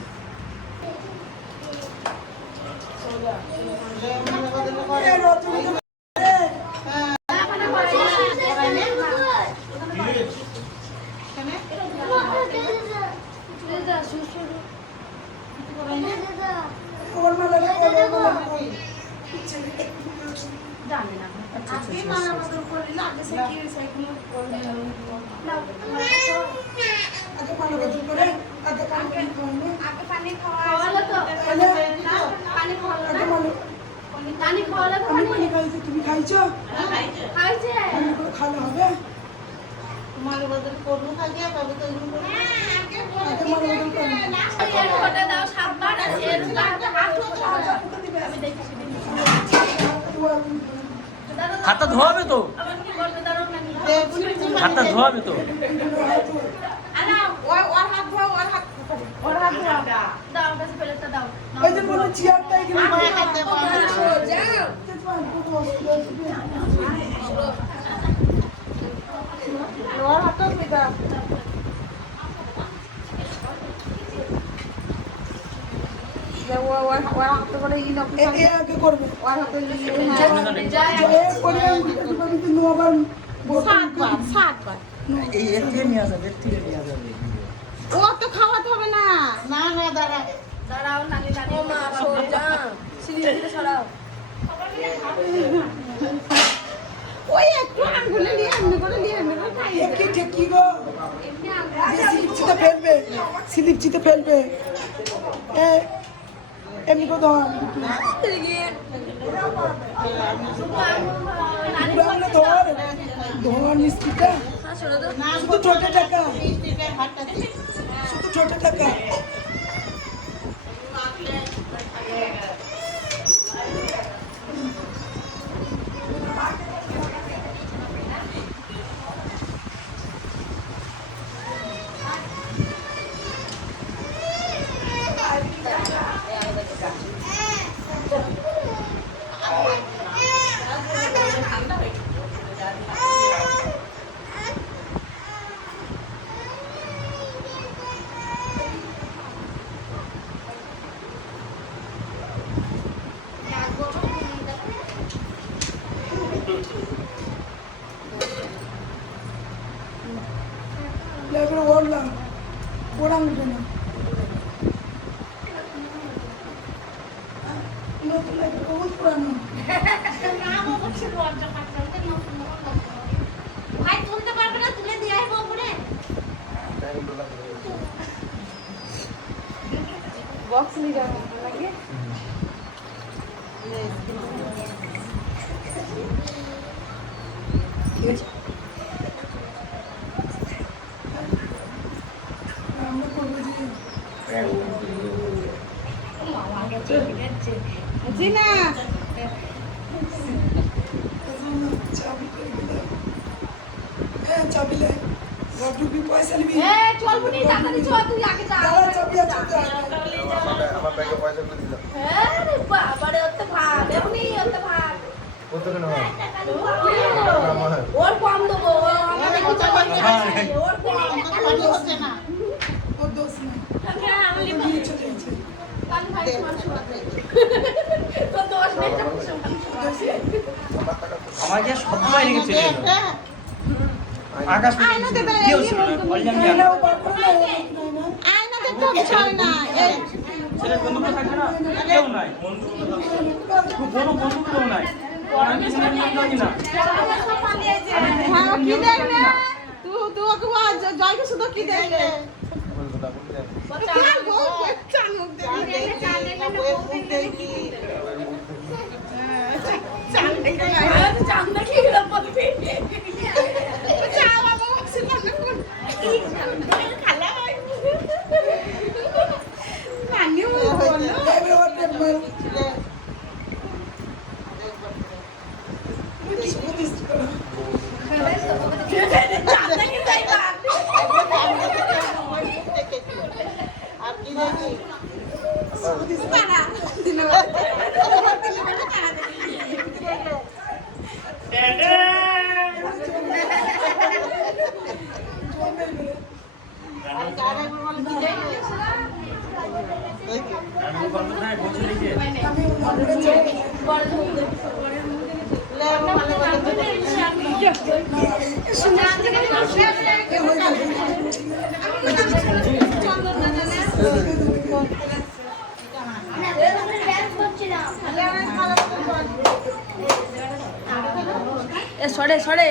পানি খাওয়া লাগবে আমি পানি খাইছি, তুমি খাইছো? খাইছে পানি করে খাওয়া হবে? মালে বদল করবো খালি পাবো তো আগে মনে বদল করো। এর ফটো দাও 7 বার আর এর বারটা হাত ফটো আমি দেখি হাতটা ধোয়াবে তো, আবার কি করতে দাও না হাতটা ধোয়াবে তো। আনা ওর হাত ধোও ওর হাত দাও কাছে প্লেটটা দাও ওই যে বলো চেয়ারটা এখানে আমার হাতে যাও ওর হাতটা দিবা ওর হাতে করে ই নাও এ আগে করবে। ওর হাতে এ করে আমি কিন্তু আবার সাতবার এই এর থেকে নিয়ে যাবে, এর থেকে নিয়ে যাবে। ও তো খাওয়াতে হবে না না না দাঁড়া দাঁড়াও নানি নানি মা সোজা সিঁড়ি সরাও ওই একটু আঙ্গুলে নিয়ে এমনি করে খাই এ কি ঠিক কি গো? যে স্লিপ চিতে ফেলবে, স্লিপ চিতে ফেলবে। এ এমনি করে ধর। পুরানো ধর, ধর মিষ্টিটা। শুধু ছোট টাকা, শুধু ছোট টাকা। এবারে ওরলাম, ওরাং উঠে না। নতুন একটা বহুত পুরানো। ভাই তুলতে পারবে না তুলে দিয়ে আইবো উপরে বক্স নিয়ে যাবো লাগে আমরা করবো যে জি না চাবি করে দিলাম। চাবি লে গটুবি পয়সা নিবি। এ চলবো নি টাকা দিছো তুই আগে যা দাঁড়া, চাবি আছে তো। আমার ব্যাগে পয়সা গুলো দিলাম আরে বাবা রে ওতে ভাগ এমনি ওতে ভাগ কত কেন হয় ওর কম দেবো আমাদের কিছু করতে ওর কম হচ্ছে না ওর দোষ নেই। আমি ও নিয়ে চলে গেছে। কাল ভাই তো দোষ নেই আমাকে সবাই রেখে চলে এলো। আকাশ কি হচ্ছিল না, বললাম যে না, ও বার করে না, ও নাই না। আয়নাতে তো ছয় না এই ছেলে বন্ধুগুলো থাকবে না, কেউ নাই, কোনো বন্ধুগুলো নাই। আমি পিছনে নিয়ে যাচ্ছি না। হ্যাঁ কি দেখলে তুই ওকে জয়কে শুধু কি দেখলে চামুক দেখি চান্দা কি বলবি এবারে ওর পেট মার। কিছু বুঝিস করো। চান্দা কি চাইবা আর কি দেখি বুঝিস সরে সরে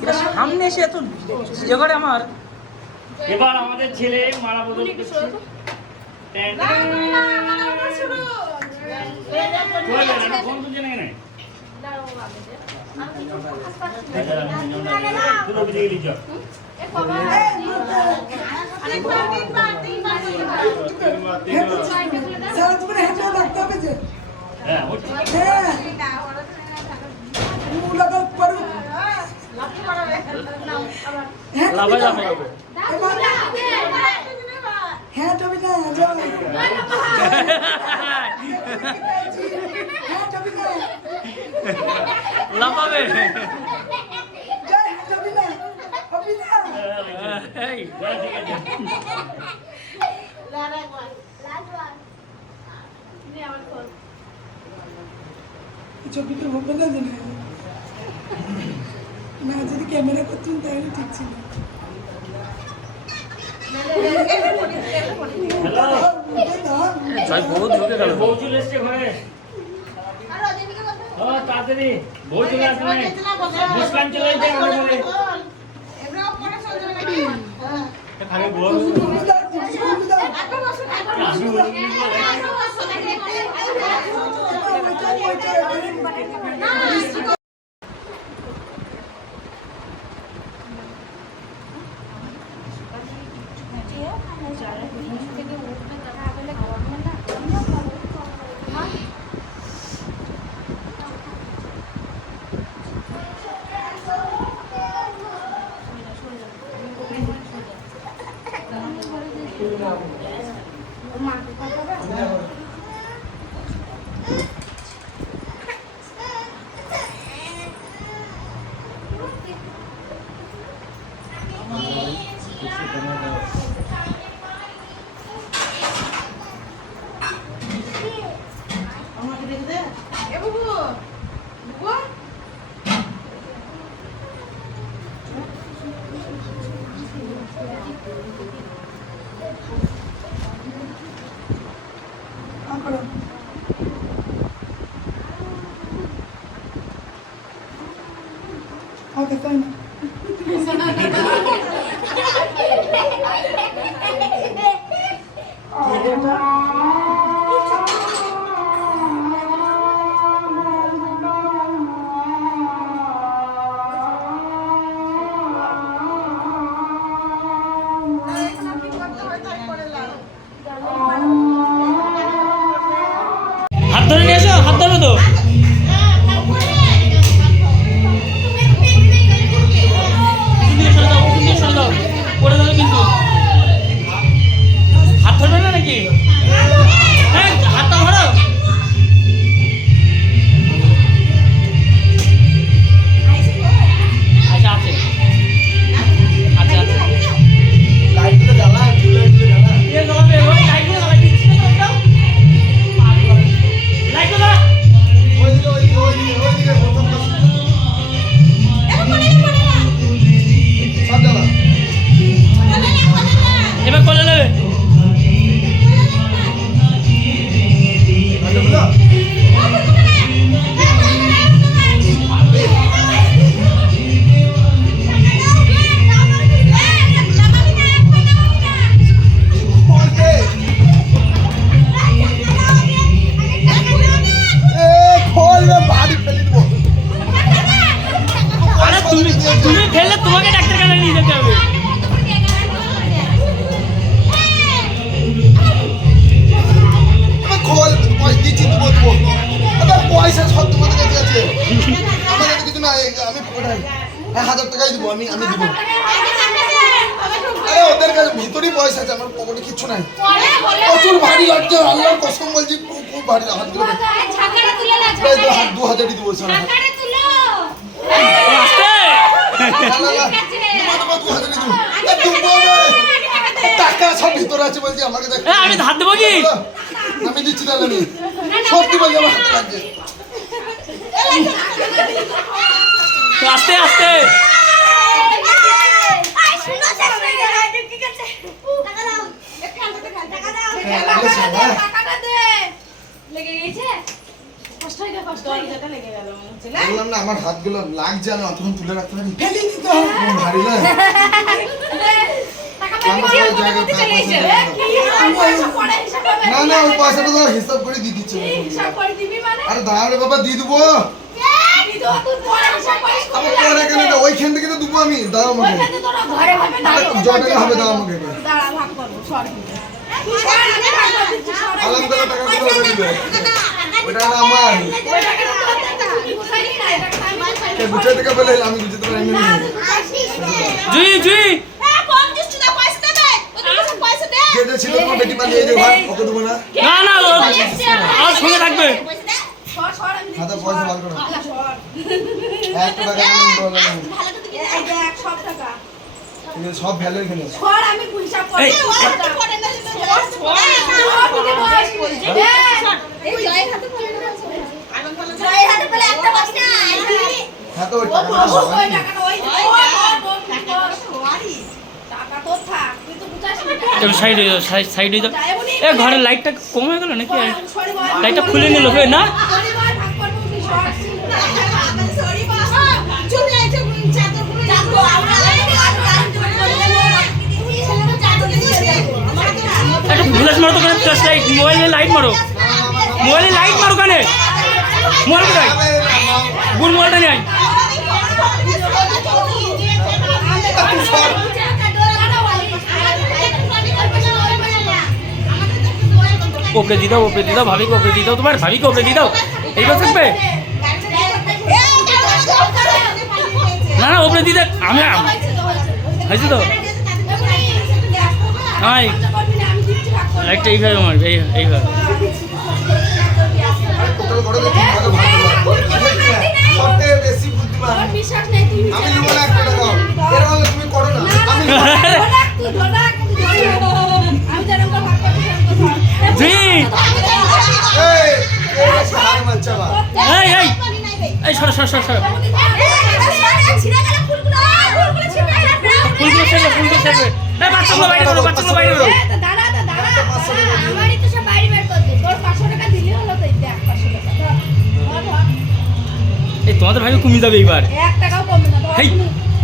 এটা সামনে এসে এত ইয়ে করে আমার এবার আমাদের ছেলে মালা বদল করছে ফোন তুলছে না কেন দুটো বেজে গেলি চল সারা জীবনে হেঁটে রাখতে হবে যে হ্যাঁ হচ্ছে হ্যাঁ লাগাও পারো লাভা যাবে হ্যাঁ টবি না যাও হ্যাঁ টবি না লাভাবে জয় হ্যাঁ টবি না টবি না এই ঠিক আছে ছবিটা হবে না জানে না যদি ক্যামেরা করতেন তাহলে ঠিক ছিল বউ চলে এসছে ঘরে তাড়াতাড়ি বউ চলে আসবে মুস্কান চলে এসছে আমাদের ঘরে খালি বউ ওকে তাই না হাত ধরে নিয়ে এসো হাত ধরো তো পড়ে যাবে কিন্তু হাত ধরবে না নাকি হাতটা ধরো আচ্ছা আছে আচ্ছা আচ্ছা লাইটগুলো জ্বালা লাইটগুলো জ্বালা এ জ্বালাবে ওই লাইটগুলো জ্বালাই দিচ্ছি না তো লাইটগুলো জ্বালা ওইদিকে প্রথম সব জ্বালা এবার করে নেবে লাইটগুলো আরে তুমি ফেললে তোমাকে ডাক্তারখানায় নিয়ে যেতে হবে পয়সা সব তোমাদের কাছে আছে আমার কাছে কিছু নাই আমি 1000 টাকাই দিব আমি দিব আরে ওদের কাছে ভিতরেই পয়সা আছে আমার পকেটে কিছু নাই প্রচুর ভারী লাগছে আল্লাহর কসম বলছি খুব ভারী হাত দিলে প্রায় 2000ই দিব স্যার টাকা সব ভিতরে আছে বলছি আমাকে দেখ আমি ধার দেবো কি আমি দিচ্ছি না আমি সত্যি বলছি আমার হাতে লাগছে আস্তে আস্তে বললাম না আমার হাতগুলো লাগছে আমি অতক্ষণ তুলে রাখতে পারি ফেলে দিতে হবে ভারী না আমাকে ওই জায়গায় চলে এসে আমি পয়সা পড়ে হিসাব হবে না না ওই পয়সাটা তো হিসাব করে দিয়ে দিচ্ছে হিসাব করে দিবি মানে আরে দাঁড়া রে বাবা দিয়ে দেবো দিদি তুই পড়ে হিসাব করে আমার পরে কেন এটা ওইখান থেকে তো দেবো আমি দাও আমাকে ওইখানে তোরা ঘরে হবে না যত টাকা হবে দাও আমাকে দাঁড়া ভাগ করবো সর তুই সর আমি ভাগ করে দিচ্ছি সর আলাম করে টাকা কত করে দিবে ওটা না আমার ওই টাকাটা তোর টাকা তুই বুঝাইলি না এটা আমি বুঝাইলি কে বুঝে টাকা বলে আমি বুঝতে পারি না জুই জুই কম দিস তুই পয়সা দেবে ওই পয়সা দে কে যে ছিল তোমার বেটি মানে এই যে ভাই ওকে দেবো না না না আর সঙ্গে থাকবে সর সর আমি হাতে পয়সা বার করো সর 1 টাকা দিন বলো না ভালো করে দিবি এই দেখ সব টাকা এই সব ভ্যালু এখানে সর আমি হিসাব করে এই, পড়ে না এই জয়ের হাতে পড়ে না জয়ের হাতে পড়ে একটা বাস না হ্যাঁ তো ওই ও টাকাটা ওই টাকাটা ওই টাকা তো থাক তুই তো বুঝাস না একটু সাইড হয়ে যাও সাইড হয়ে যাও এ ঘরের লাইটটা কম হয়ে গেল নাকি সরি বল লাইটটা খুলে নিল হে না সরি বল ভাগ করব তুই সরি বল চুপ যাই চুপ চাদর পুরো যাবো আমরা একটা ফ্ল্যাশ মারো তো করে ফ্ল্যাশ লাইট মোবাইলে লাইট মারো মোবাইলে লাইট মারো কানে মোবাইল কোথায় গুড মোবাইলটা নিয়ে আয় ওপরে দিয়ে দাও ভাবিকে ওপরে দিয়ে দাও তোমার ভাবিকে ওপরে দিয়ে দাও এইবার থাকবে না না ওপরে দিয়ে দেখ আমি হয়েছে তো হাই লাইটটা এইভাবে মারবে এইভাবে টোটাল করে দেখি ভালো ভালো সবচেয়ে বেশি বুদ্ধিমান বিশ্বাস নেই তুই আমি নেবো না 1 টাকা এর হলে তুমি করো না আমি আমি জানো ভাগ করতে জি এই এই সাহার বাচ্চাবা এই সর সর সর সর ফুলগুলো সেরবে এই বাচ্চাগুলো বাইরে করো বাইরে করো আমারই তো সব বাইরে বের করে দে তোর 500 টাকা দিলে হলো তো দেখ 500 টাকা এই তোমাদের ভাই কমে যাবে এইবার 1 টাকাও কমবে না হেই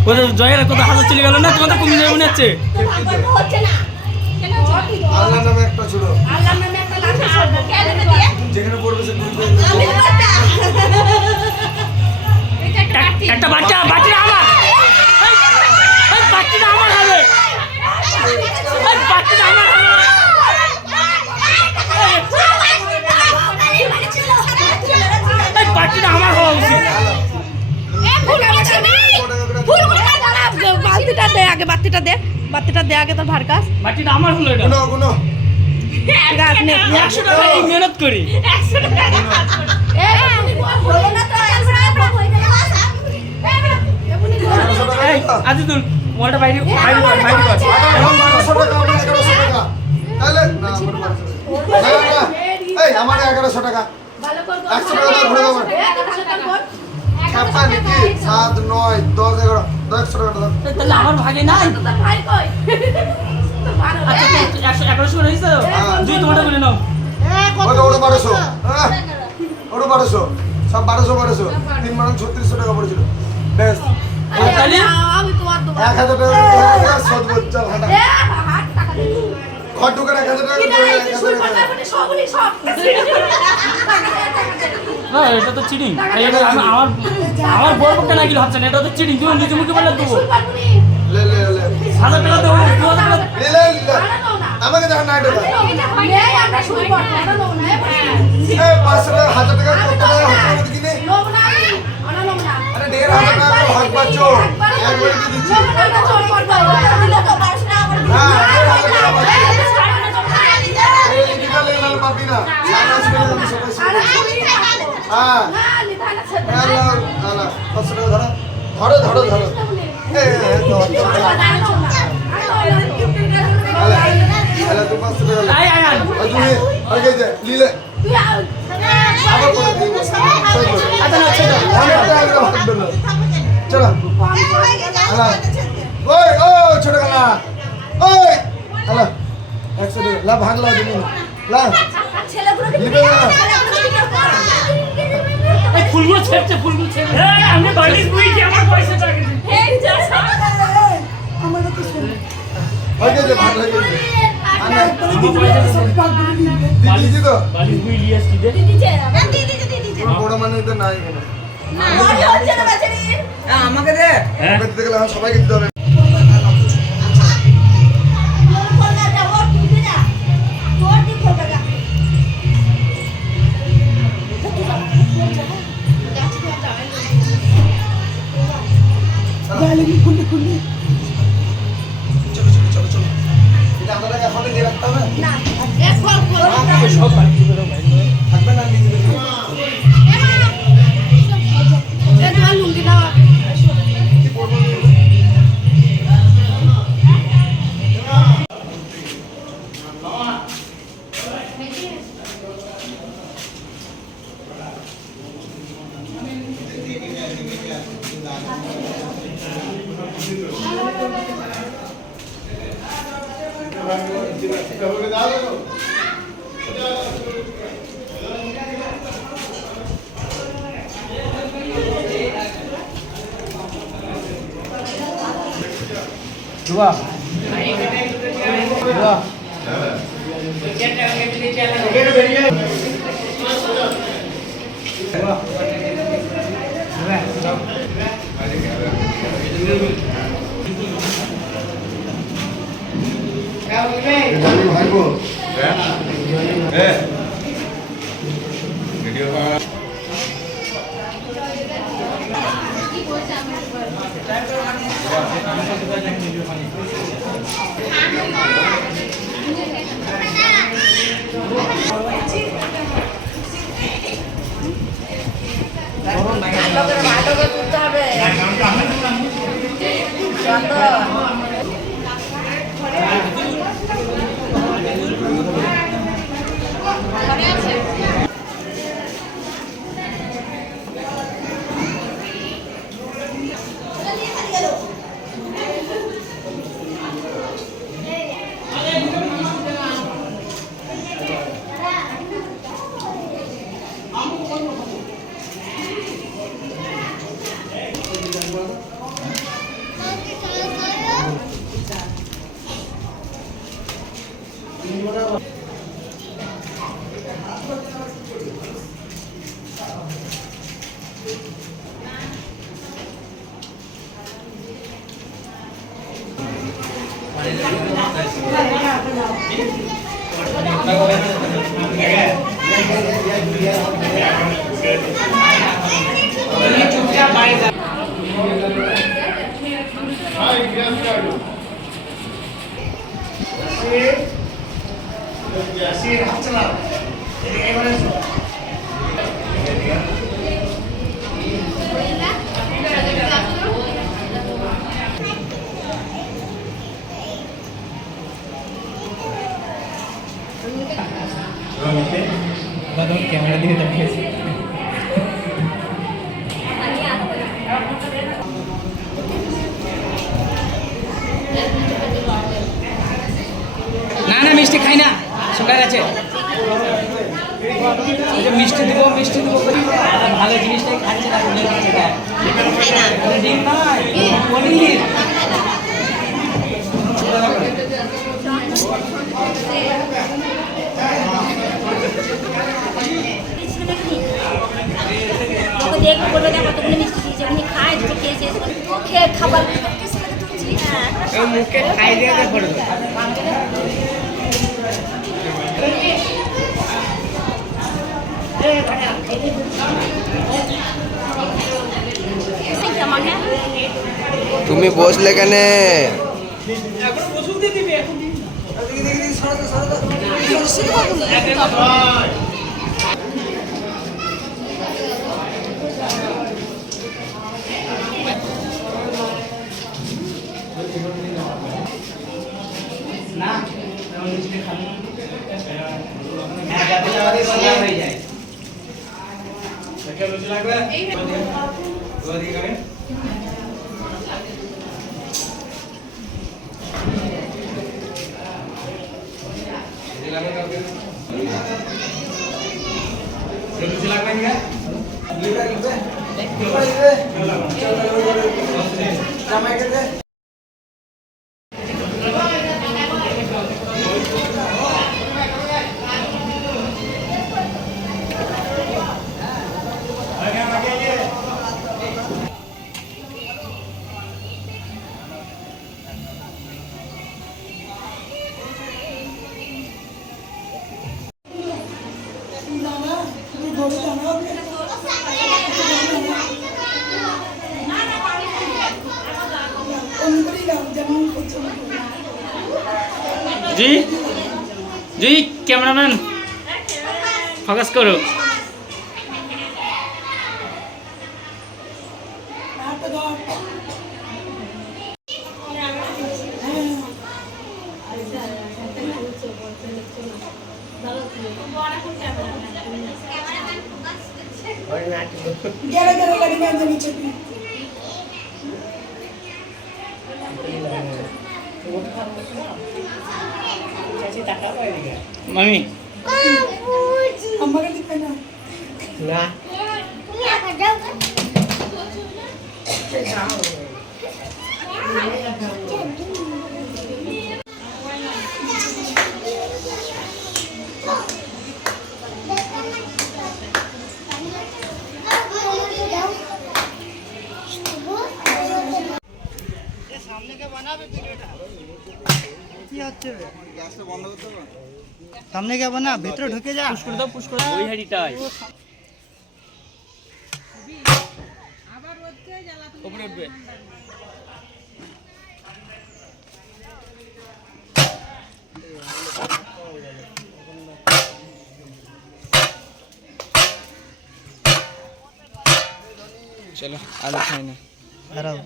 ওদের জয়ের কত হাজার চলে গেল না তোমাদের কমে যাবে মনে হচ্ছে হচ্ছে না কেন আল্লাহর নামে একটা ছোড়ো আল্লাহর নামে একটা লাঠি ছড়ব কেন দিয়ে যেখানে পড়বে সে তুমি আমি করতা এটা একটা কাটি একটা বাচ্চা আমার এই বাচ্চাটা আমার হবে এই বাচ্চাটা আমার হবে এই বাচ্চাটা আমার হওয়া উচিত বালতিটা দে আগে বাতিটা দে আগে তোর ভার কাজ বাচ্চাটা আমার হলো এটা গুনো গুনো গাছ নে 100 টাকা এই মেহনত করি এই আজিদুল মোবাইলটা বাইরে কর এখন 1200 টাকা আমার 1100 টাকা তাহলে না আমার 1200 না এই আমার 1100 টাকা 100 টাকা দাও ঘুরে দাও ছাপ্পা নাকি 7 9 10 11 100 টাকা দাও তাহলে আমার ভাগে নাই আচ্ছা 1100 করে হইছে দুই তোমারটা বলে নাও ওটা 1200 হ্যাঁ ওটা 1200 সব 1200 3 মানে 3600 টাকা পড়েছিল বেশ তাহলে আমি তোমার 1000 টাকা সদ বচ্চা ভাড়া ঘর ঢুকে 1000 টাকা না এটা তো চিটিং আমার বড় পক্ষে না গেলে হচ্ছে না এটা তো চিটিং তুমি নিজে মুখে বলে দেবো লে লে লে 1000 টাকা দেবো 2000 টাকা লে লে লে আমাকে দেখা না এটা এই 500 টাকা 1000 টাকা কত টাকা হচ্ছে দেখি নে আরে 1500 টাকা ভাগ পাচ্ছো একবারে দিয়ে দিচ্ছি হ্যাঁ 1500 টাকা পাচ্ছি এই লিখিটা লে না পাবি না সারা আসবে আমি সবাই হ্যাঁ আল্লাহ আল্লাহ 500 টাকা ধরো এই আল্লাহ তুমি 500 টাকা লে আয় তুমি আগে যে লিলে আবার করে দিই আচ্ছা না ছেড়ে দাও অনেক টাকা ভাগ দিল চলো আল্লাহ ওই ও ছোট গালা ওই আল্লাহ 100 টাকা লা ভাগ লাও তুমি লা লিবে না এই ফুলগুলো ছেড়ছে এই আমি বালিশ বুইছি আমার পয়সা টাকা আমার কথা শুন ওকে যে দিদি তো বালিশ বুই লিয়ে আসছি দে বড় মানে তো নাই এখানে আমাকে দে হ্যাঁ ওকে দিতে গেলে আমার সবাইকে দিতে হবে খুললে খুললে চলো চলো চলো চলো এটা আমাদের এখন দিয়ে রাখতে হবে থাকবে না নিজে তোমার লুঙ্গি দাও ভাইবো ক্যামেরা দিকে দেখিয়েছি না না মিষ্টি খাই না শুকায় গেছে মিষ্টি দিব করি ভালো জিনিসটাই খাচ্ছে না ডিম নয় পনির দেখবো বলবে দেখো তুমি মিষ্টি দিয়েছে উনি খায় দুটো খেয়ে শেষ করে খেয়ে খাবার মুখে খাই দিয়ে পড়ে তুমি বসলে কেন না মিষ্টি খাবো হয়ে যায় লাগবে জি জি ক্যামেরাম্যান ফোকাস করো। হাতটা ধর। গেলে গেলে লাগে না যে নিচে তুই। মামি আমাকে দিবে না। সামনে কে বানা ভিতরে ঢুকে যা পুশ করে দাও, পুশ করে দাও ওই হাড়িটাই উপরে উঠবে। চলো আলু খাই না। দাঁড়াও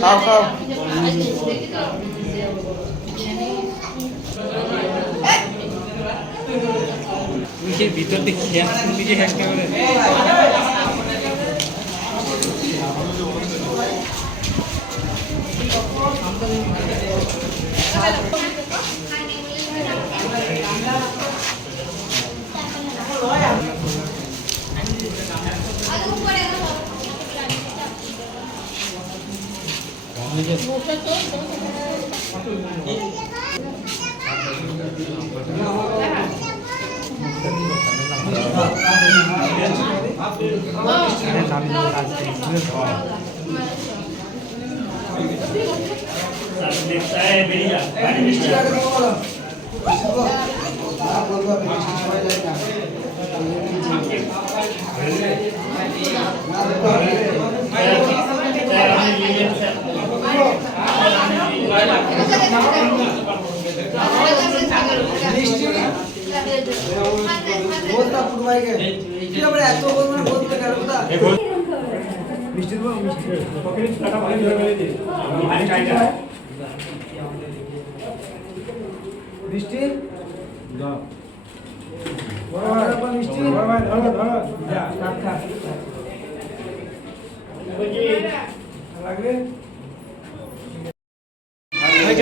খাও খাও। নিজের ভিতর দিয়ে নিজে হ্যাক করে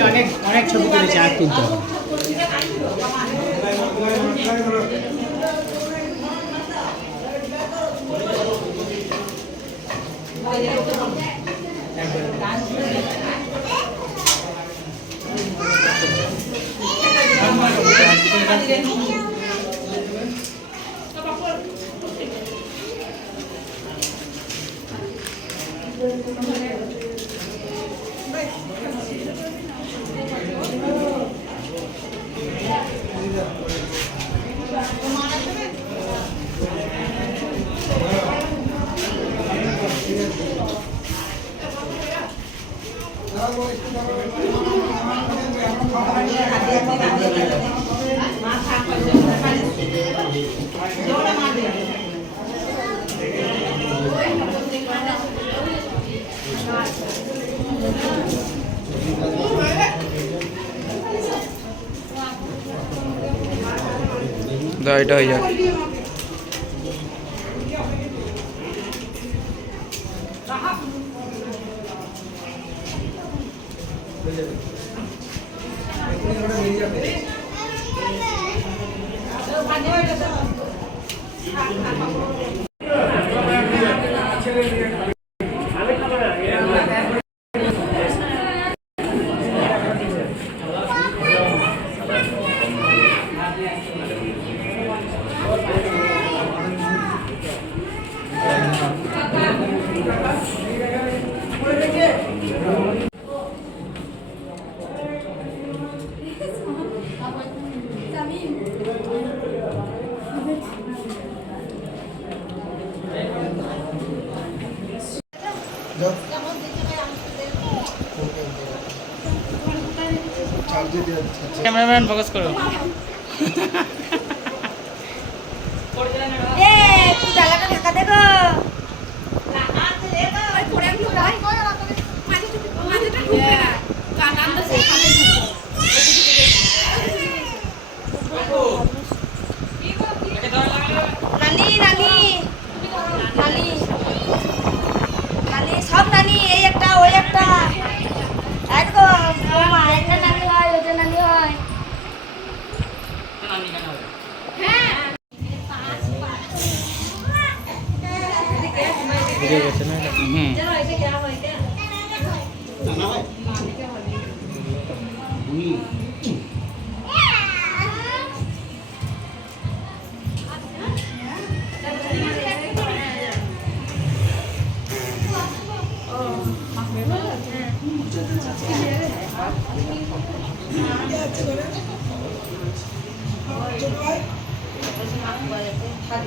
অনেক অনেক ছবি তুলেছে আর তুলতে হবে। দাও এটা হয়ে যাক। ক্যামেরাম্যান ফোকাস করো। নানি নানি নানি নানি সব নানি এই একটা ওই একটা একদম মা একটা নানি হয় ওটা নানি হয় ছোট ভাই